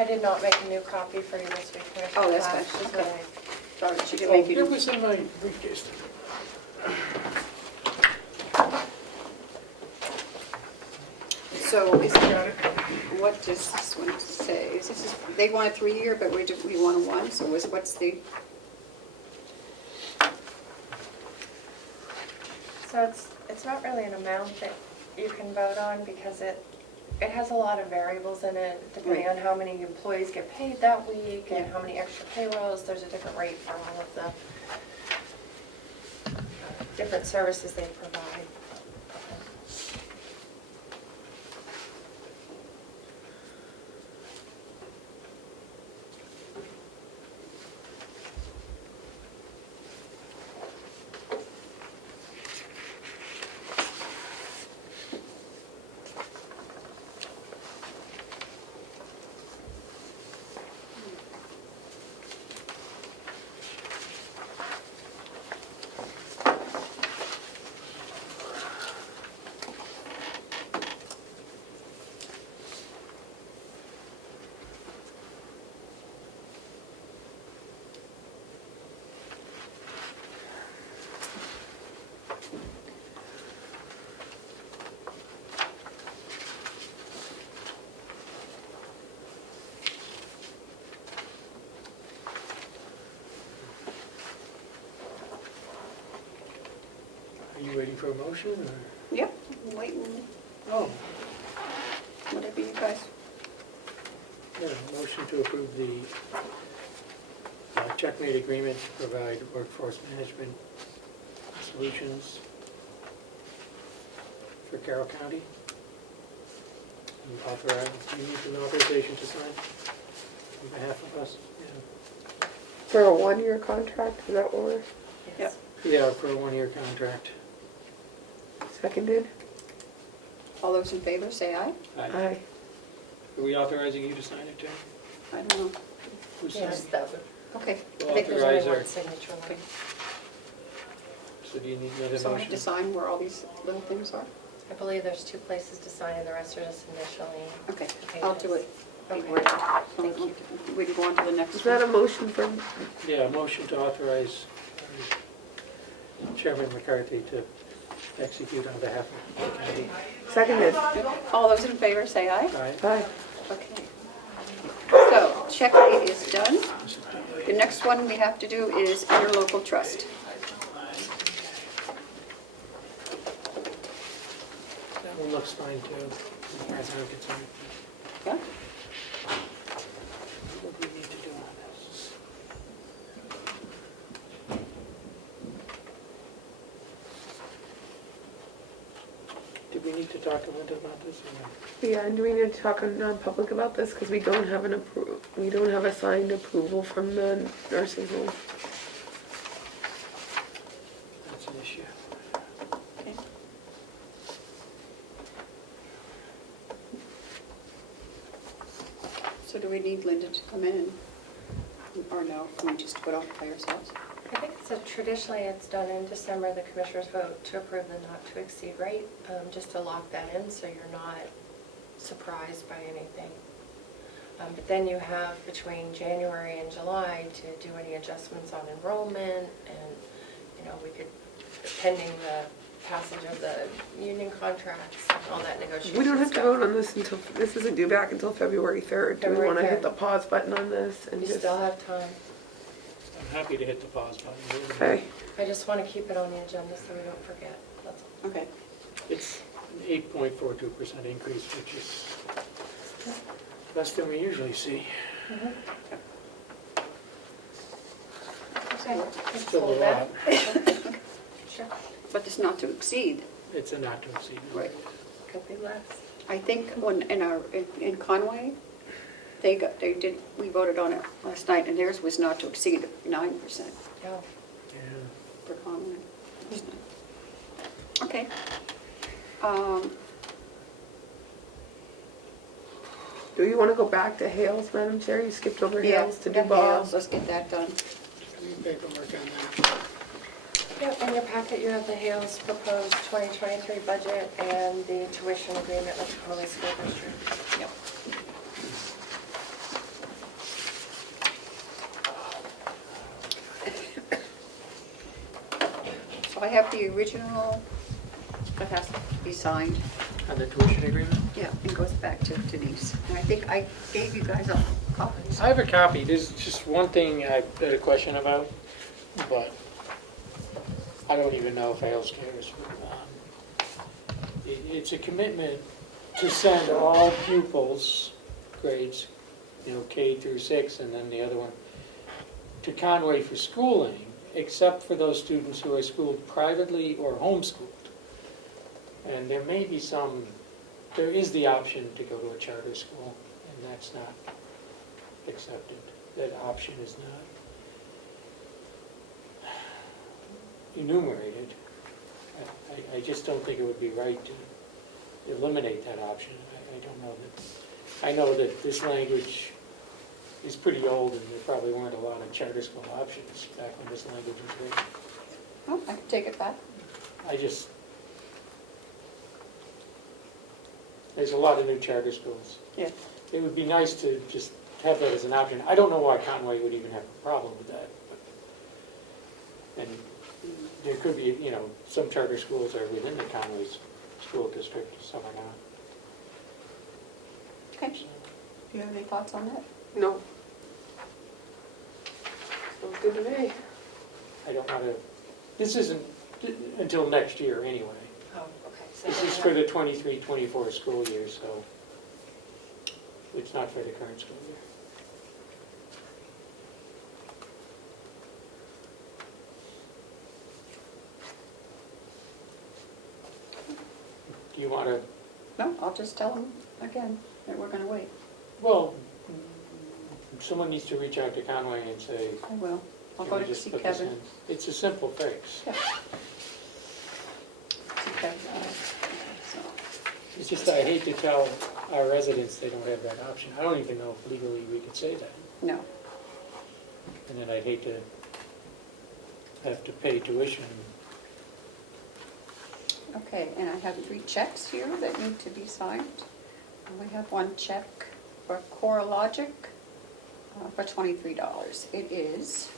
I did not make a new copy for you this week. Commissioner Oh, that's Clapp, good. is Okay. what I- Sorry, she didn't Oh, make it you. was in my briefcase. So is there, what does this one say? Is this, they want a 3-year, but we want a 1, so what's the, So it's not really an amount that you can vote on because it has a lot of variables in it, depending Right. on how many employees get paid that week and Yeah. how many extra payrolls. There's a different rate for all of the different services they provide. Are you waiting for a motion, or? yep, I'm waiting, Oh, whatever you guys. yeah, motion to approve the checkmate agreement to provide workforce management solutions for Carroll County. And authorize, do you need an authorization to sign on behalf of us? For a 1-year contract, is that what we're Yes. Yeah, for a 1-year contract. seconded? All those in favor, say aye. Aye. Are we authorizing you to sign it, too? I don't know. Who's Yes, signing? that would, Okay, I think there's only Authorize our- one signature line. So do you need another so I have motion? to sign where all these little things are? I believe there's 2 places to sign and the rest are just initially. Okay, I'll do it. Okay. Thank you. We can go on to the next Is that a one. motion for, Yeah, a motion to authorize Chairman McCarthy to execute on behalf of the county. seconded? All those in favor, say aye. Aye. Aye. Okay. So, checkmate is done. The next one we have to do is interlocal trust. That one looks fine, too, as far as I'm concerned. Yeah? What do we need to do on this? Do we need to talk a little about this or not? Yeah, and do we need to talk in non-public about this? Because we don't have we don't have a signed approval from the nursing home. That's an issue. Okay. So do we need Linda to come in? Or no, can we just put off by ourselves? I think traditionally it's done in December, the commissioners vote to approve the not to exceed rate, just to lock that in so you're not surprised by anything. But then you have between January and July to do any adjustments on enrollment and, we could, pending the passage of the union contracts, and all that negotiation We don't have to stuff. vote on this until, this isn't due back until February 3rd. Do we February want to hit 3rd. the pause button on this and You just? still have time. I'm happy to hit the pause button. Okay. I just want to keep it on the agenda so we don't forget, that's all. Okay. It's an 8.42% increase, which is less than we usually see. Okay. let's Still a hold lot. that. Sure. But it's not to exceed. It's a not to exceed. Right. Could be less. I think when, in Conway, we voted on it last night, and theirs was not to exceed 9% No. Yeah. for Conway. Okay. Do you want to go back to Hales, Madam Chair? You skipped over Yeah, Hales to do yeah, Bob. let's get that done. Paperwork on that. Yep, in your packet, you have the Hales proposed 2023 budget and the tuition agreement with the Comeau School District. Yep. So I have the original that has to be signed. On the tuition agreement? Yeah, it goes back to Denise. And I think I gave you guys all copies. I have a copy. There's just one thing I had a question about, but I don't even know if Hales cares. It's a commitment to send all pupils, grades, K through 6, and then the other one, to Conway for schooling, except for those students who are schooled privately or homeschooled. And there may be there is the option to go to a charter school, and that's not accepted. That option is not enumerated. I just don't think it would be right to eliminate that option. I don't know that. I know that this language is pretty old, and there probably weren't a lot of charter school options back when this language was written. Oh, I can take it back. There's a lot of new charter schools. Yeah. It would be nice to just have that as an option. I don't know why Conway would even have a problem with that. And there could be, some charter schools are within the Conway school district, some are not. Okay. Do you have any thoughts on that? No. Sounds good to me. I don't want to, this isn't until next year anyway. Oh, okay. So This is for the 23-24 school year, so it's not for the current school year. Do you want to, No, I'll just tell them again that we're going to wait. well, someone needs to reach out to Conway and say, I will. I'll can go we to just see put this Kevin. in? It's a simple fix. Yeah. See Kevin. So, It's just I hate to tell our residents they don't have that option. I don't even know if legally we could say that. no. And then I'd hate to have to pay tuition. Okay, and I have 3 checks here that need to be signed. And we have one check for CoreLogic for $23. It is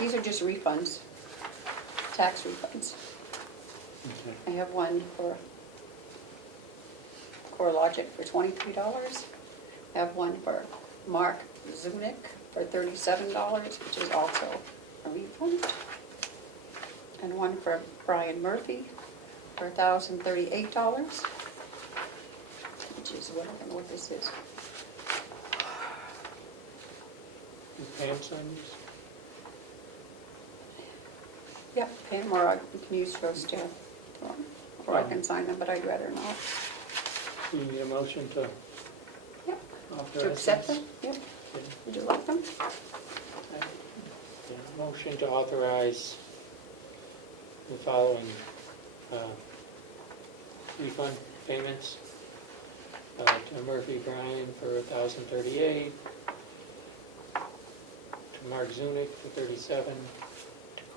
these are just refunds, tax refunds. I have one for CoreLogic for $23. I have one for Mark Zunick for $37, which is also a refund. And one for Brian Murphy for $1,038, which is, I don't know what this is. Did Pam sign these? Yep, Pam, or I can use yours too. Or I can sign them, but I'd rather not. Do you need a motion to Yep, authorize to accept this? them, yep. Okay. Would you like them? Yeah, motion to authorize the following refund payments to Murphy Bryan for $1,038, to Mark Zunick for $37, to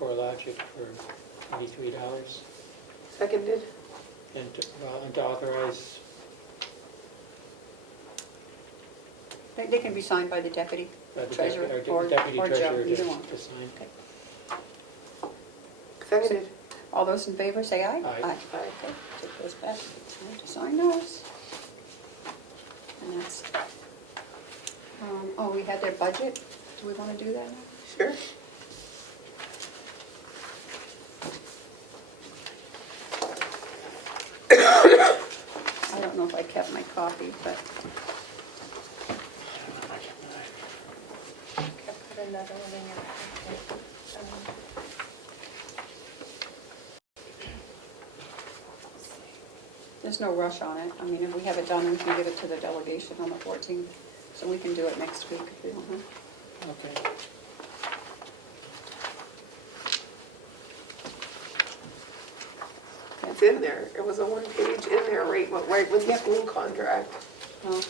CoreLogic for $23, Seconded. and to authorize. They can be signed by the deputy The treasurer deputy or Joe, treasurer either one. to sign. Okay. Seconded. All those in favor, say aye. Aye. Okay, take those back. Time to sign those. And that's, oh, we had their budget. Do we want to do that? Sure. I don't know if I kept my copy, but I put another one in your packet. there's no rush on it. I mean, if we have it done, we can give it to the delegation on the 14th. So we can do it next week if we want to. Okay. It's in there. It was a 1-page in there, right with the Yep. school contract. Well,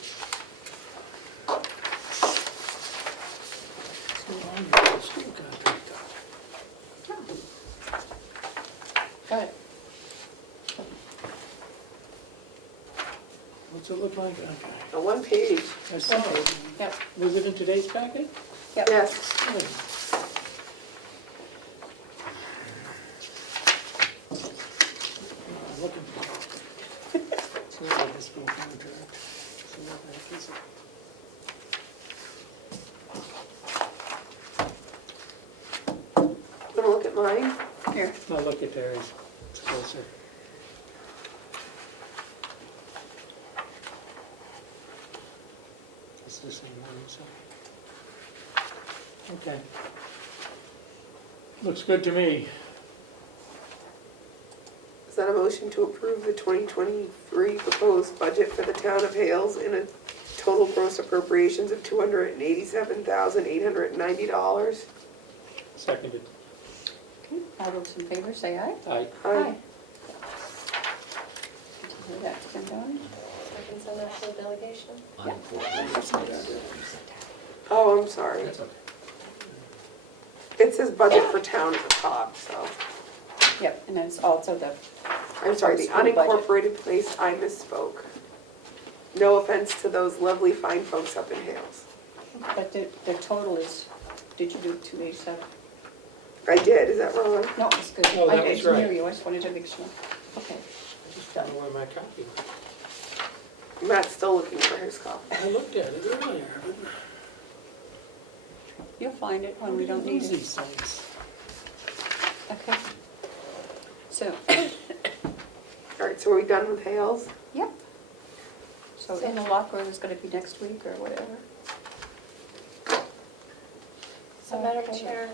School contract. Got it. What's it look like? Okay. A one page. I saw it. Yep. Was it in today's packet? Yep. Yes. Oh. I'm looking for it. It's not like a school contract. So what the heck is it? Wanna look at mine? Here. No, look at Terry's. It's closer. It's the same one, so. Okay. Looks good to me. Is that a motion to approve the 2023 proposed budget for the town of Hales in a total gross appropriations of $287,890? Seconded. Okay, all those in favor say aye. Aye. Aye. Continue that to come down. So I can send that to the delegation? Oh, I'm sorry. That's okay. It says budget for town at the top, so. Yep, and then it's also the, I'm sorry, the School budget. unincorporated place, I misspoke. No offense to those lovely fine folks up in Hales. but the total is, did you do 287? I did, is that wrong? No, it's good. No, that I was didn't hear right. you, I just wanted to make sure. Okay. I just don't know where my copy went. Matt's still looking for his copy. I looked at it earlier, but You'll find it when we don't need lose it. these things. Okay. So, All right, so are we done with Hales? yep. So in the locker room is gonna be next week or whatever. So Madam Chair,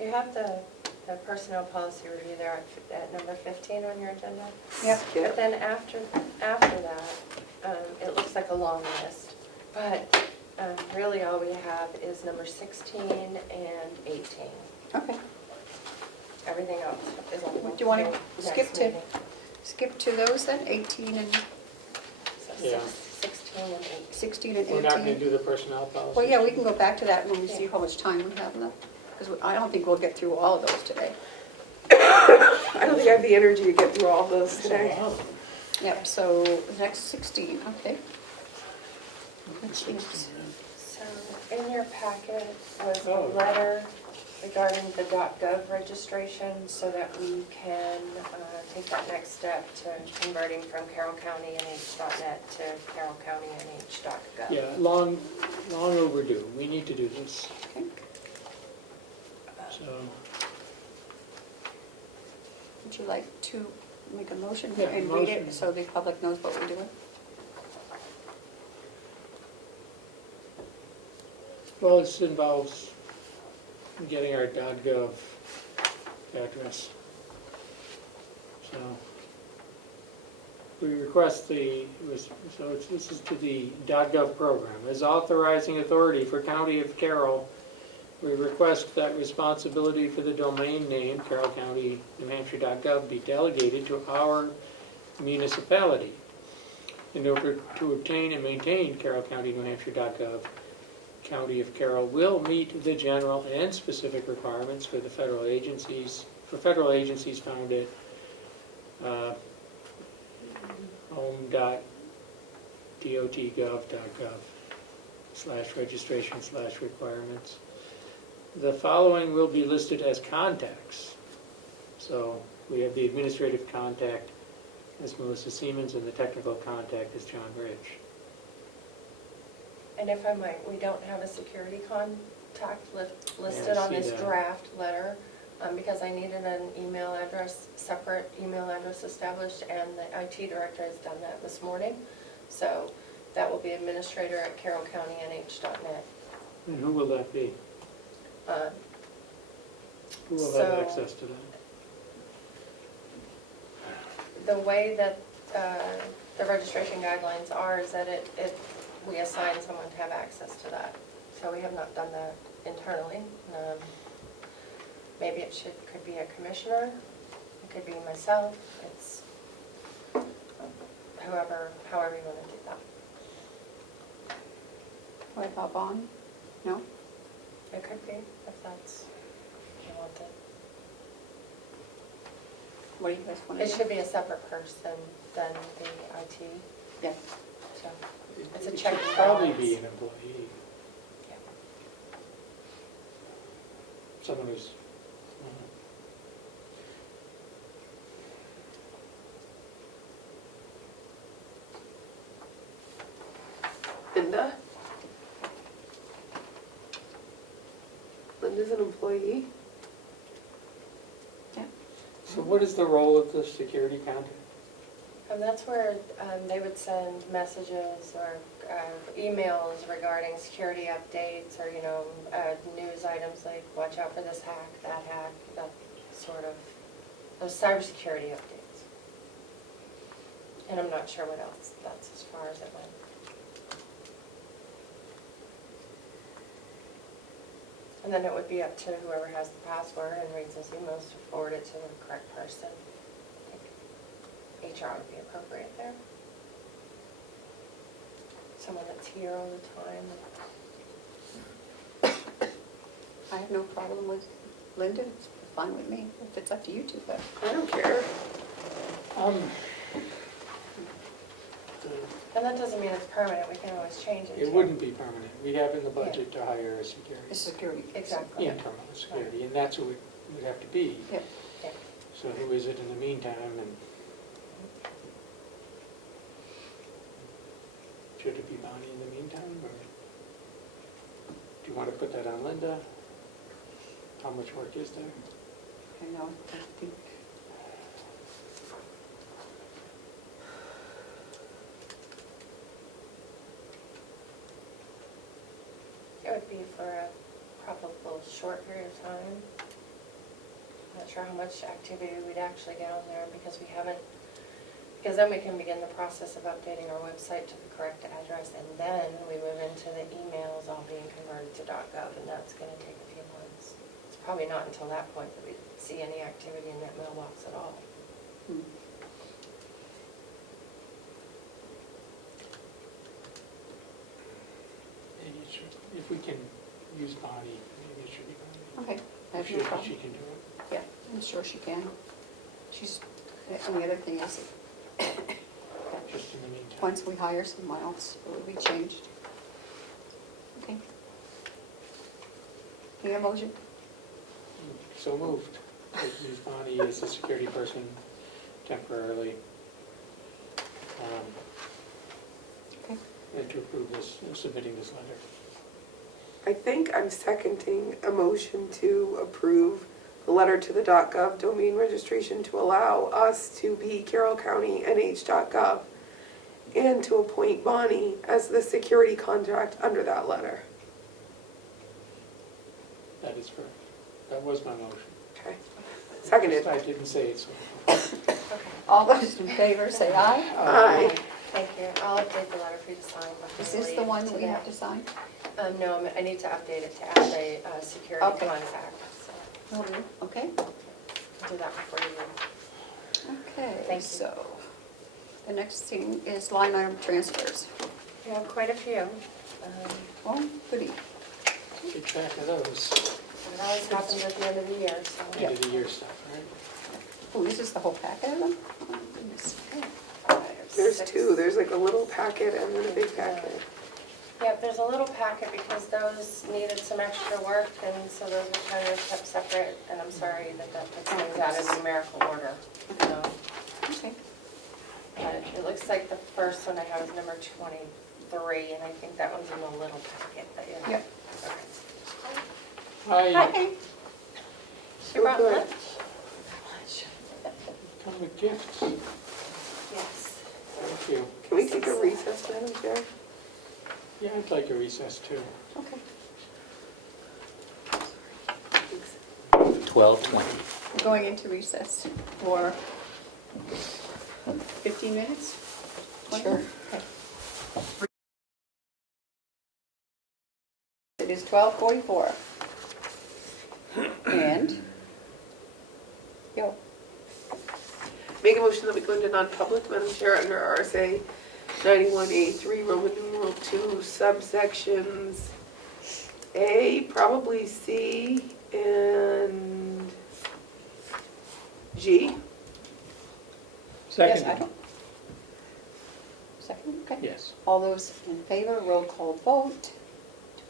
you have the personnel policy review there at number 15 on your agenda. Yep. But then after that, it looks like a long list. But really all we have is number 16 and 18. Okay. Everything else is on the Do you wanna next skip to- meeting. Skip to those then, 18 and So Yeah. 16 and 18. 16 and 18. We're not gonna do the personnel policy? Well, yeah, we can go back to that when we see how much time we have left, because I don't think we'll get through all of those today. I don't think I have the energy to get through all those today. Wow. Yep, so the next 16, okay. It's 16, So in your packet was a Oh. letter regarding the .gov registration so that we can take that next step to converting from carrollcountynh.net to carrollcountynh.gov. Yeah, long overdue. We need to do this. Okay. So, Would you like to make a motion Yeah, and read motion. it so the public knows what we're doing? well, this involves getting our .gov address. So, we request this is to the .gov program. As authorizing authority for County of Carroll, we request that responsibility for the domain name, carrollcounty.newhampshire.gov, be delegated to our municipality. In order to obtain and maintain carrollcounty.newhampshire.gov, County of Carroll will meet the general and specific requirements for the federal agencies, found at home.dotgov.gov/registration/requirements. The following will be listed as contacts. So we have the administrative contact as Melissa Siemens and the technical contact is John Rich. And if I might, we don't have a security contact listed Yeah, I on see this that. draft letter because I needed an email address, separate email address established, and the IT director has done that this morning. So that will be administrator at carrollcountynh.net. And who will that be? Who will have So- access to that? The way that the registration guidelines are is that we assign someone to have access to that. So we have not done that internally. Maybe it could be a commissioner, it could be myself, it's however you want to do that. What about bond? No? It could be, if that's, if you want it. What do you guys want to It do? should be a separate person than the IT, Yeah. so. It's a It check should and probably balance. be an employee, Yeah. someone who's, Linda? Linda's an employee? so what is the role of the security contact? And that's where they would send messages or emails regarding security updates or, news items like watch out for this hack, that sort of, those cybersecurity updates. And I'm not sure what else, that's as far as it went. And then it would be up to whoever has the password and reads those emails to forward it to the correct person. I think HR would be appropriate there. Someone that's here all the time. I have no problem with Linda, it's fine with me, if it's up to you two, but. I don't care. And that doesn't mean it's permanent, we can always change it. It too. wouldn't be permanent. We have in the budget to hire a security, It's security. Exactly. internal security, and that's who it would have to be. Yeah. Yeah. So who is it in the meantime, and should it be Bonnie in the meantime, or do you want to put that on Linda? How much work is there? I know, I think. It would be for a probable short period of time. I'm not sure how much activity we'd actually get on there because we haven't, because then we can begin the process of updating our website to the correct address, and then we move into the emails all being converted to .gov, and that's going to take a few months. It's probably not until that point that we see any activity in that mailbox at all. Hmm. Maybe it should, if we can use Bonnie, maybe it should be Bonnie. Okay, I have If no problem. she can do it. Yeah, I'm sure she can. She's, and the other thing is, Just in the meantime. once we hire someone else, it will be changed. Okay. Need a motion? So moved. To use Bonnie as the security person temporarily. Okay. And to approve this, submitting this letter. I think I'm seconding a motion to approve the letter to the .gov domain registration to allow us to be Carroll County NH.gov and to appoint Bonnie as the security contract under that letter. That is correct. That was my motion. Okay. Seconded. I didn't say it, so. Okay. All those in favor, say aye. Aye. Thank you. I'll update the letter for you to sign. before Is we this the leave one that we today. have to sign? No, I need to update it to add a security Okay. contact, so Will do. Okay. I'll do that before you leave. Okay, Thank you. so the next thing is line item transfers. We have quite a few. Oh, goody. Keep track of those. It always happens at the end of the year, so. Yeah. End of the year stuff, right? Oh, this is the whole packet of them? Oh, goodness. Okay. There's Six. two. There's like a little packet and then a big packet. Yeah, there's a little packet because those needed some extra work, and so those were kind of kept separate, and I'm sorry that puts things out in numerical order. So, Okay. but it looks like the first one I have is number 23, and I think that one's in the little packet that you have. Yep. Okay. Hi, Hi. You brought good. lunch? come with gifts. Yes. Thank you. Can we take a recess, Madam Chair? Yeah, I'd like a recess too. Okay. 12:20. We're going into recess for 15 minutes? 20? Sure. Okay. It is 12:44. And, yo, Make a motion that we go into non-public, Madam Chair, under RSA 91A3, Roman numeral 2, subsections A, probably C, and G. Yes, I Second, don't. Second, okay. yes. All those in favor, roll call vote.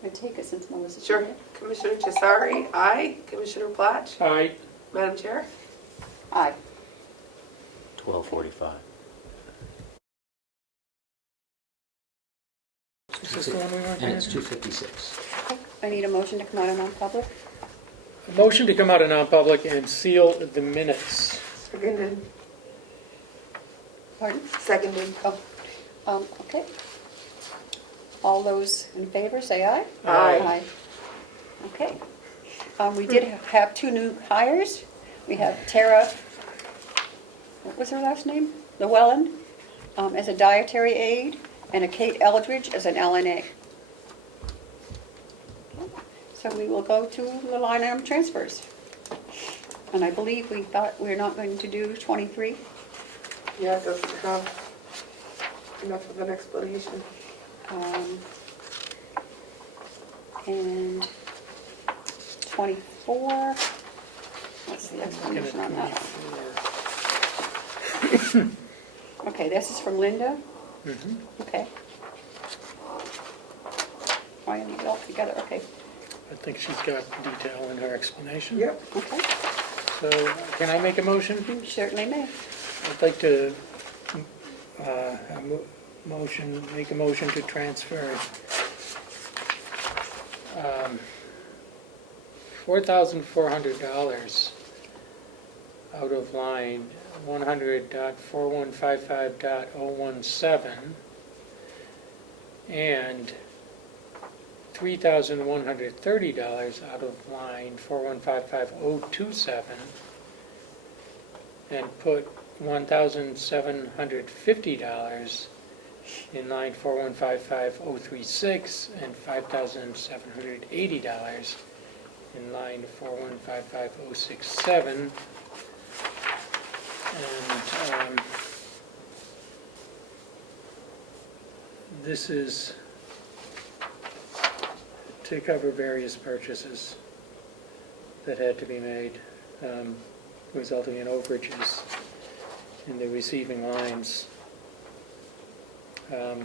Do you take it since Melissa's Sure. here? Commissioner Tesari, aye. Commissioner Platch, Aye. Madam Chair. Aye. 12:45. Is this the one we want? And it's 2:56. Okay. I need a motion to come out of non-public. A motion to come out of non-public and seal the minutes. Seconded. Pardon? Seconded. Okay. All those in favor, say aye. Aye. Okay. We did have two new hires. We have Tara, what was her last name? Llewellyn, as a dietary aide, and a Kate Eldridge as an LNA. So we will go to the line item transfers. And I believe we thought we're not going to do 23. Yeah, it doesn't have enough of an explanation. And 24, what's the explanation on that one? Okay, this is from Linda. Mhm. Okay. I need it all together, okay. I think she's got detail in her explanation. Yep. Okay, So can I make a motion, please? certainly may. I'd like to make a motion to transfer $4,400 out of line 100.4155.017 and $3,130 out of line 4155027 and put $1,750 in line 4155036 and $5,780 in line 4155067. And this is to cover various purchases that had to be made, resulting in overages in the receiving lines. That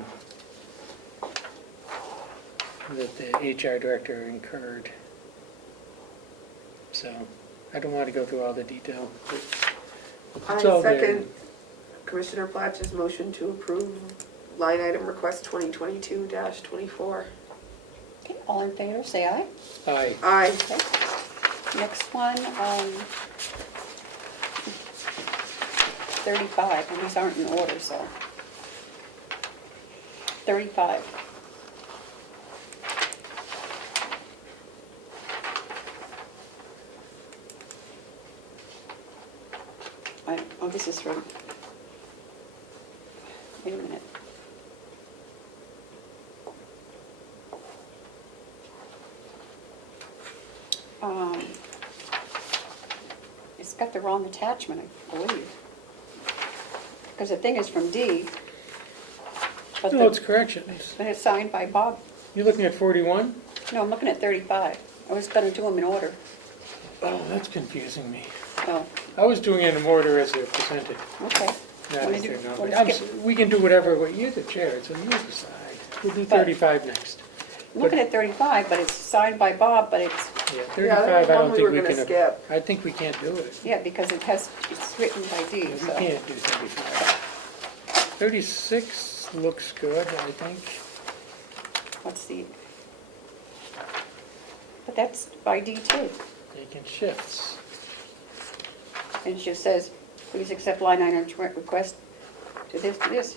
the HR director incurred. So I don't want to go through all the detail. But it's I all there. second Commissioner Platch's motion to approve line item request 2022-24. Okay, all in favor, say aye. Aye. Aye. Okay. Next one, 35, and these aren't in order, so. 35. Oh, this is from, wait a minute. It's got the wrong attachment, I believe. Because the thing is from D, but No, it's corrections. it's signed by Bob. You're looking at 41? No, I'm looking at 35. I was going to do them in order. Oh, that's confusing me. Oh, I was doing it in order as they're presented. okay. Not Wanna as do- they're wanna numbered. I'm skip- we can do whatever, you're the chair, so you decide. We'll do But- 35 next. I'm looking at 35, but it's signed by Bob, but it's, Yeah, Yeah, 35, that I was don't one we think were we gonna can. skip. I think we can't do it. yeah, because it's written by D, We so. can't do 35. 36 looks good, I think. Let's see. But that's by D too. Taking shifts. And it just says, please accept line item request to this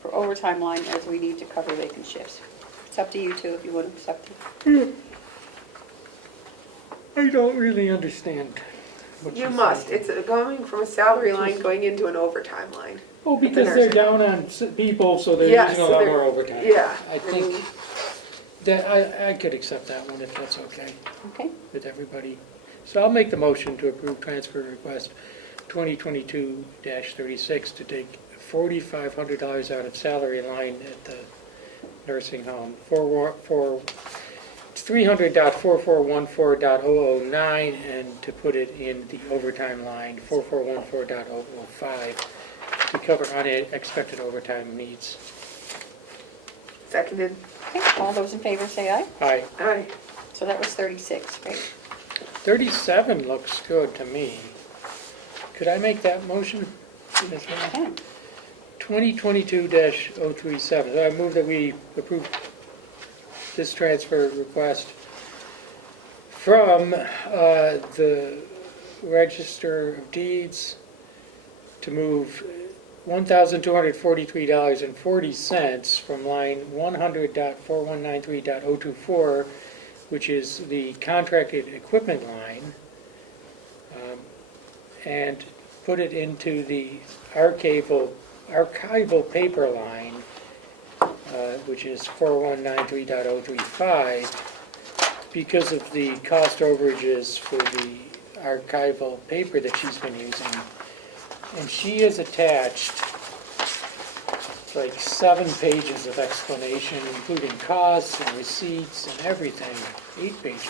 for overtime line as we need to cover vacant shifts. It's up to you too if you want to accept it. I don't really understand what You she's must. saying. It's going from a salary line going into an overtime line. Oh, the because they're nursing. down on people, so they're Yeah, using a so lot they're- more overtime. yeah, I I think mean- that, I could accept that one if that's okay Okay, with everybody. So I'll make the motion to approve transfer request 2022-36 to take $4,500 out of salary line at the nursing home for 300.4414.009 and to put it in the overtime line 4414.005 to cover unexpected overtime needs. Seconded. Okay, all those in favor say aye. Aye. Aye. So that was 36, right? 37 looks good to me. Could I make that motion as well? Okay. 2022-037. So I move that we approve this transfer request from the Register of Deeds to move $1,243.40 from line 100.4193.024, which is the contracted equipment line, and put it into the archival paper line, which is 4193.035, because of the cost overages for the archival paper that she's been using. And she has attached like 7 pages of explanation, including costs and receipts and everything, 8 pages.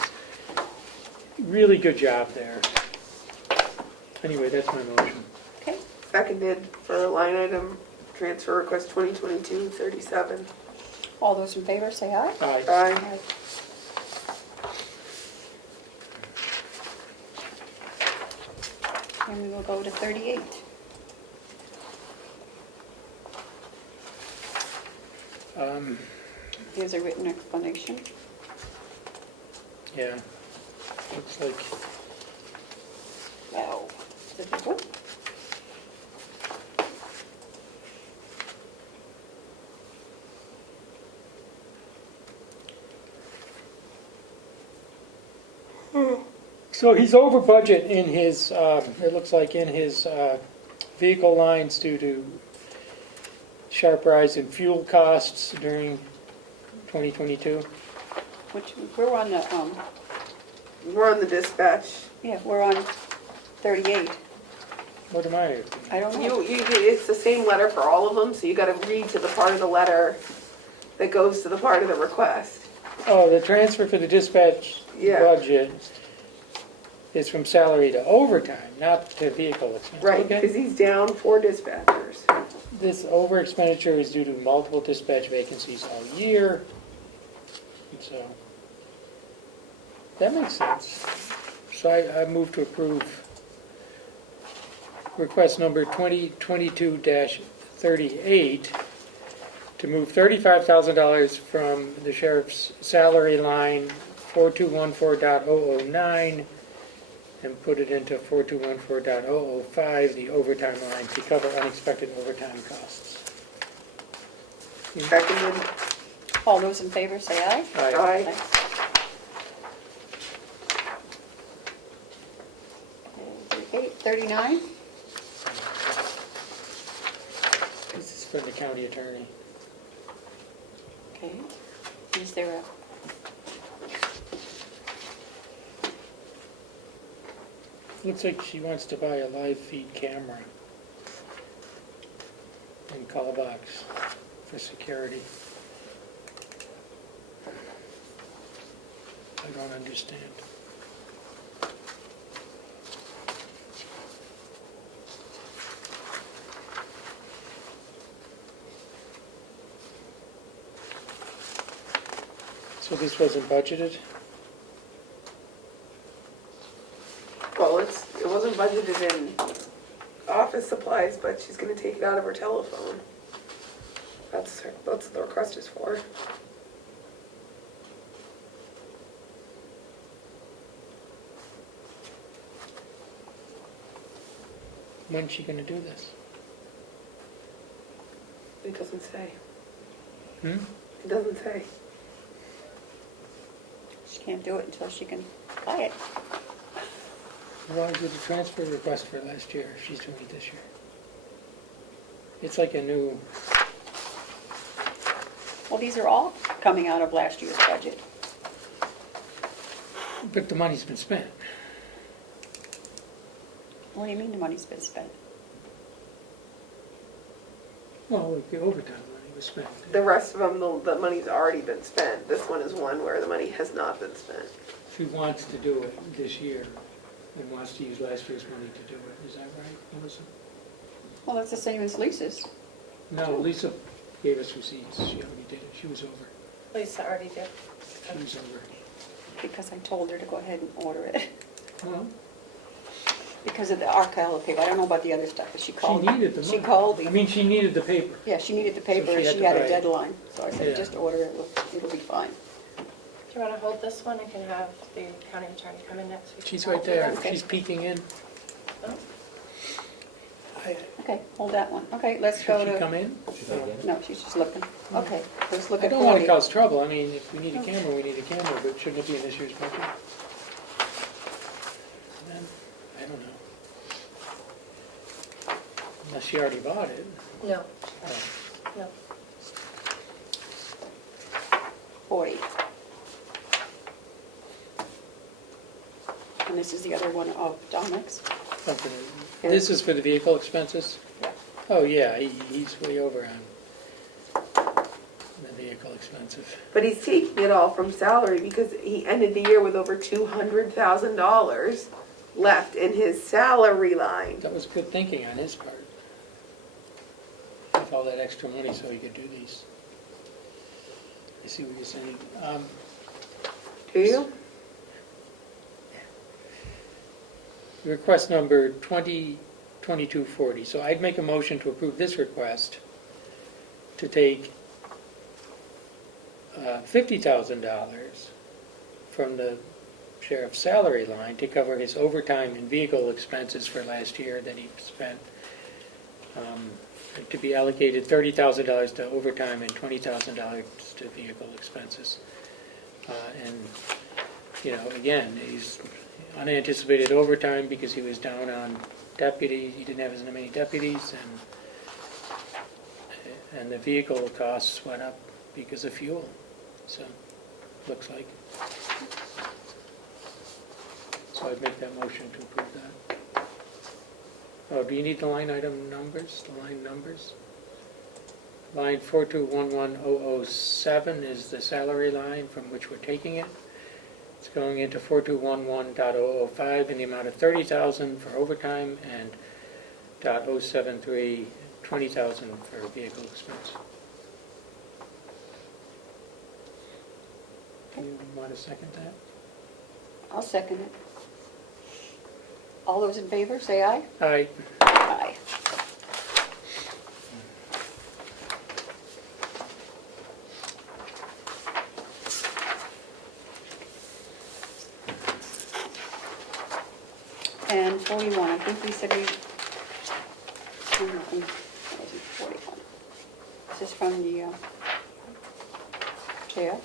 Really good job there. Anyway, that's my motion. Okay, Seconded for line item transfer request 2022-37. all those in favor say aye. Aye. Aye. And we will go to 38. Here's a written explanation. Yeah. Looks like, Wow. Is it good? so he's over budget in his, it looks like in his vehicle lines due to sharp rise in fuel costs during 2022. Which, we're on the, We're on the dispatch. yeah, we're on 38. What am I? I don't know. It's the same letter for all of them, so you gotta read to the part of the letter that goes to the part of the request. Oh, the transfer for the dispatch Yeah. budget is from salary to overtime, not to vehicle expense. Right, Okay. because he's down 4 dispatchers. This over expenditure is due to multiple dispatch vacancies all year. And so that makes sense. So I move to approve request number 2022-38 to move $35,000 from the sheriff's salary line 4214.009 and put it into 4214.005, the overtime line, to cover unexpected overtime costs. Seconded. All those in favor say aye. Aye. 39. This is from the county attorney. Okay. Is there a, Looks like she wants to buy a live feed camera and call box for security. I don't understand. So this wasn't budgeted? Well, it wasn't budgeted in office supplies, but she's gonna take it out of her telephone. That's what the request is for. When's she gonna do this? It doesn't say. Hmm? It doesn't say. she can't do it until she can buy it. Well, I did a transfer request for last year. She's doing it this year. It's like a new, Well, these are all coming out of last year's budget. but the money's been spent. What do you mean the money's been spent? Well, like the overtime money. was spent. The rest of them, the money's already been spent. This one is one where the money has not been spent. She wants to do it this year and wants to use last year's money to do it. Is that right, Melissa? Well, that's the same as Lisa's. No, Lisa gave us receipts. She already did it. She was over. Lisa already did. She was over. Because I told her to go ahead and order it. Well, Because of the archival paper. I don't know about the other stuff, but she she called me. needed the money. She called I me. mean, she needed the paper. Yeah, she needed the paper So and she she had had to a buy it. deadline. So I said, Yeah. just order it, it'll be fine. Do you want to hold this one? I can have the county attorney come in next week. She's right there. Okay. She's peeking in. Oh. Okay, hold that one. Okay, let's Should go she to, come in? no, she's just looking. Okay, let's look I at don't want to 40. cause trouble. I mean, if we need a camera, we need a camera, but shouldn't it be in this year's budget? Then, I don't know. Unless she already bought it. No, Oh. no. 40. And this is the other one of Dominic's. Something. This is for the vehicle expenses? Yeah. Oh, yeah, he's way over on the vehicle expenses. But he's taking it all from salary because he ended the year with over $200,000 left in his salary line. That was good thinking on his part. With all that extra money so he could do these. I see what you're saying. Do you? Request number 202240. So I'd make a motion to approve this request to take $50,000 from the sheriff's salary line to cover his overtime and vehicle expenses for last year that he spent. To be allocated $30,000 to overtime and $20,000 to vehicle expenses. And, you know, again, he's unanticipated overtime because he was down on deputies. He didn't have as many deputies, and the vehicle costs went up because of fuel. So, looks like. So I'd make that motion to approve that. Oh, do you need the line item numbers, the line numbers? Line 4211007 is the salary line from which we're taking it. It's going into 4211.005 in the amount of $30,000 for overtime and .073, $20,000 for vehicle expense. Do you want to second that? I'll second it. All those in favor, say aye. Aye. Aye. And 41, I think we said we, no, that wasn't 41. This is from the chair.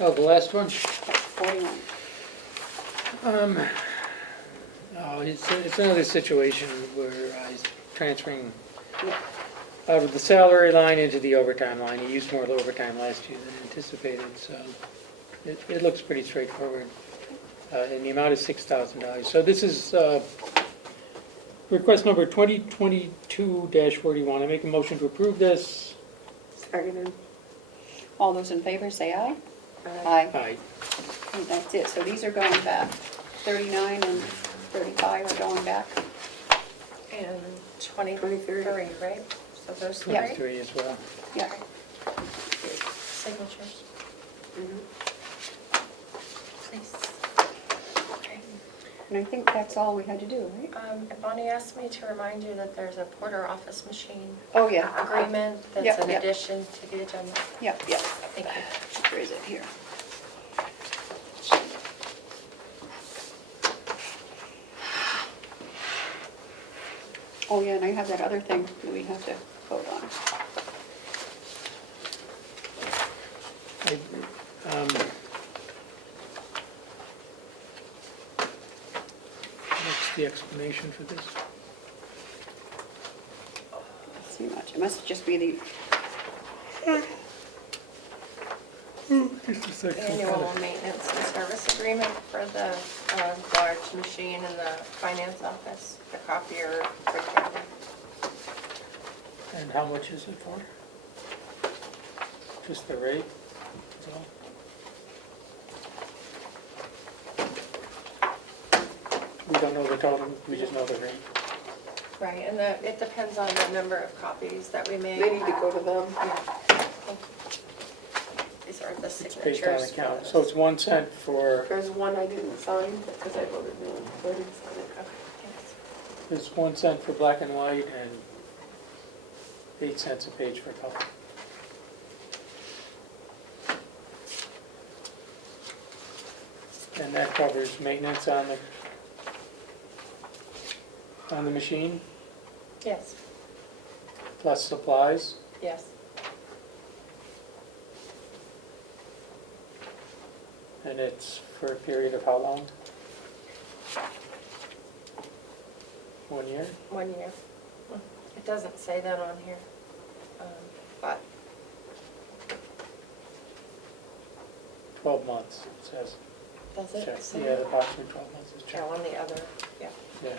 Oh, the last one? 41. Oh, it's another situation where he's transferring Yeah. out of the salary line into the overtime line. He used more overtime last year than anticipated, so it looks pretty straightforward. And the amount is $6,000. So this is request number 2022-41. I make a motion to approve this. Seconded. All those in favor, say aye. Aye. Aye. Okay, that's it, so these are going back. 39 and 35 are going back. And 23, right? So those three? Yeah. 3 as well. Yeah. Signatures, please. Okay. And I think that's all we had to do, right? Bonnie asked me to remind you that there's a Porter office machine Oh, yeah. agreement that's Yep, an yep. addition to the agenda. Yep, yep. Thank you. Where is it? Here. Oh, yeah, and I have that other thing that we have to vote on. What's the explanation for this? Let's see much. It must just be the, Just a second. Annual maintenance and service agreement for the large machine in the finance office, the copier, for example. how much is it for? Just the rate? Is all? We don't know the total, we just know the rate. Right, and it depends on the number of copies that we make. They need to go to them. Yeah. Thank you. These are the It's signatures. based on the count, so it's 1 cent for, There's one I didn't sign because I voted no, so I didn't sign it. Okay, yes. it's 1 cent for black and white and 8 cents a page for color. And that covers maintenance on the machine, Yes, plus supplies. yes. And it's for a period of how long? 1 year? 1 year. It doesn't say that on here, but 12 months, it says. does it Check. say? Yeah, the box for 12 months is Oh, checked. on the other, yeah. Yeah.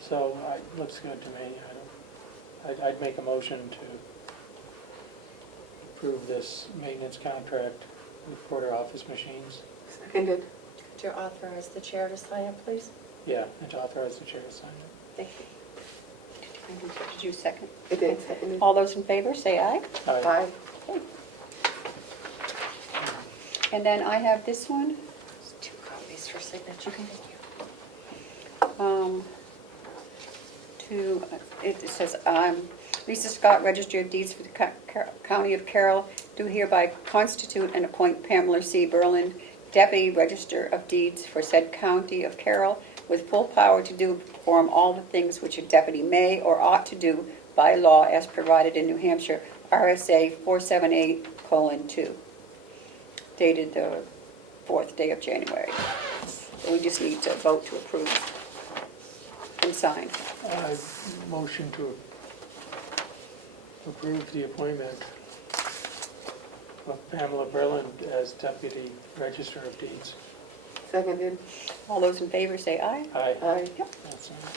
So, looks good to me. I'd make a motion to approve this maintenance contract with Porter Office Machines. Seconded. Could you authorize the chair to sign it, please? Yeah, and to authorize the chair to sign it. Thank you. Did you second? It did, seconded. All those in favor, say aye. Aye. And then I have this one. There's 2 copies for signature. Okay. Thank you. It says, Lisa Scott, Register of Deeds for the County of Carroll, do hereby constitute and appoint Pamela C. Berlin, Deputy Register of Deeds for said County of Carroll, with full power to do, perform all the things which a deputy may or ought to do by law as provided in New Hampshire RSA 478:2, dated the 4th day of January. So we just need to vote to approve and sign. Motion to approve the appointment of Pamela Berlin as Deputy Register of Deeds. Seconded. All those in favor say aye. Aye. Aye. That's all right.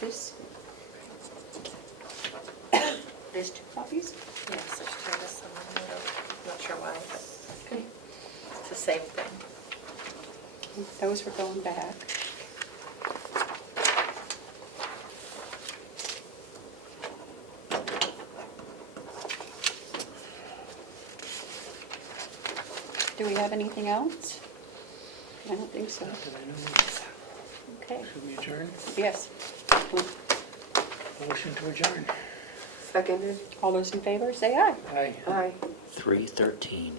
This. There's 2 copies. Yes, there's 2 of this one. I'm not sure why, but it's the same thing. Those were going back. Do we have anything else? I don't think so. Not that I know of. Okay, Should we adjourn? yes. Motion to adjourn. Seconded. All those in favor, say aye. Aye. Aye. 3:13.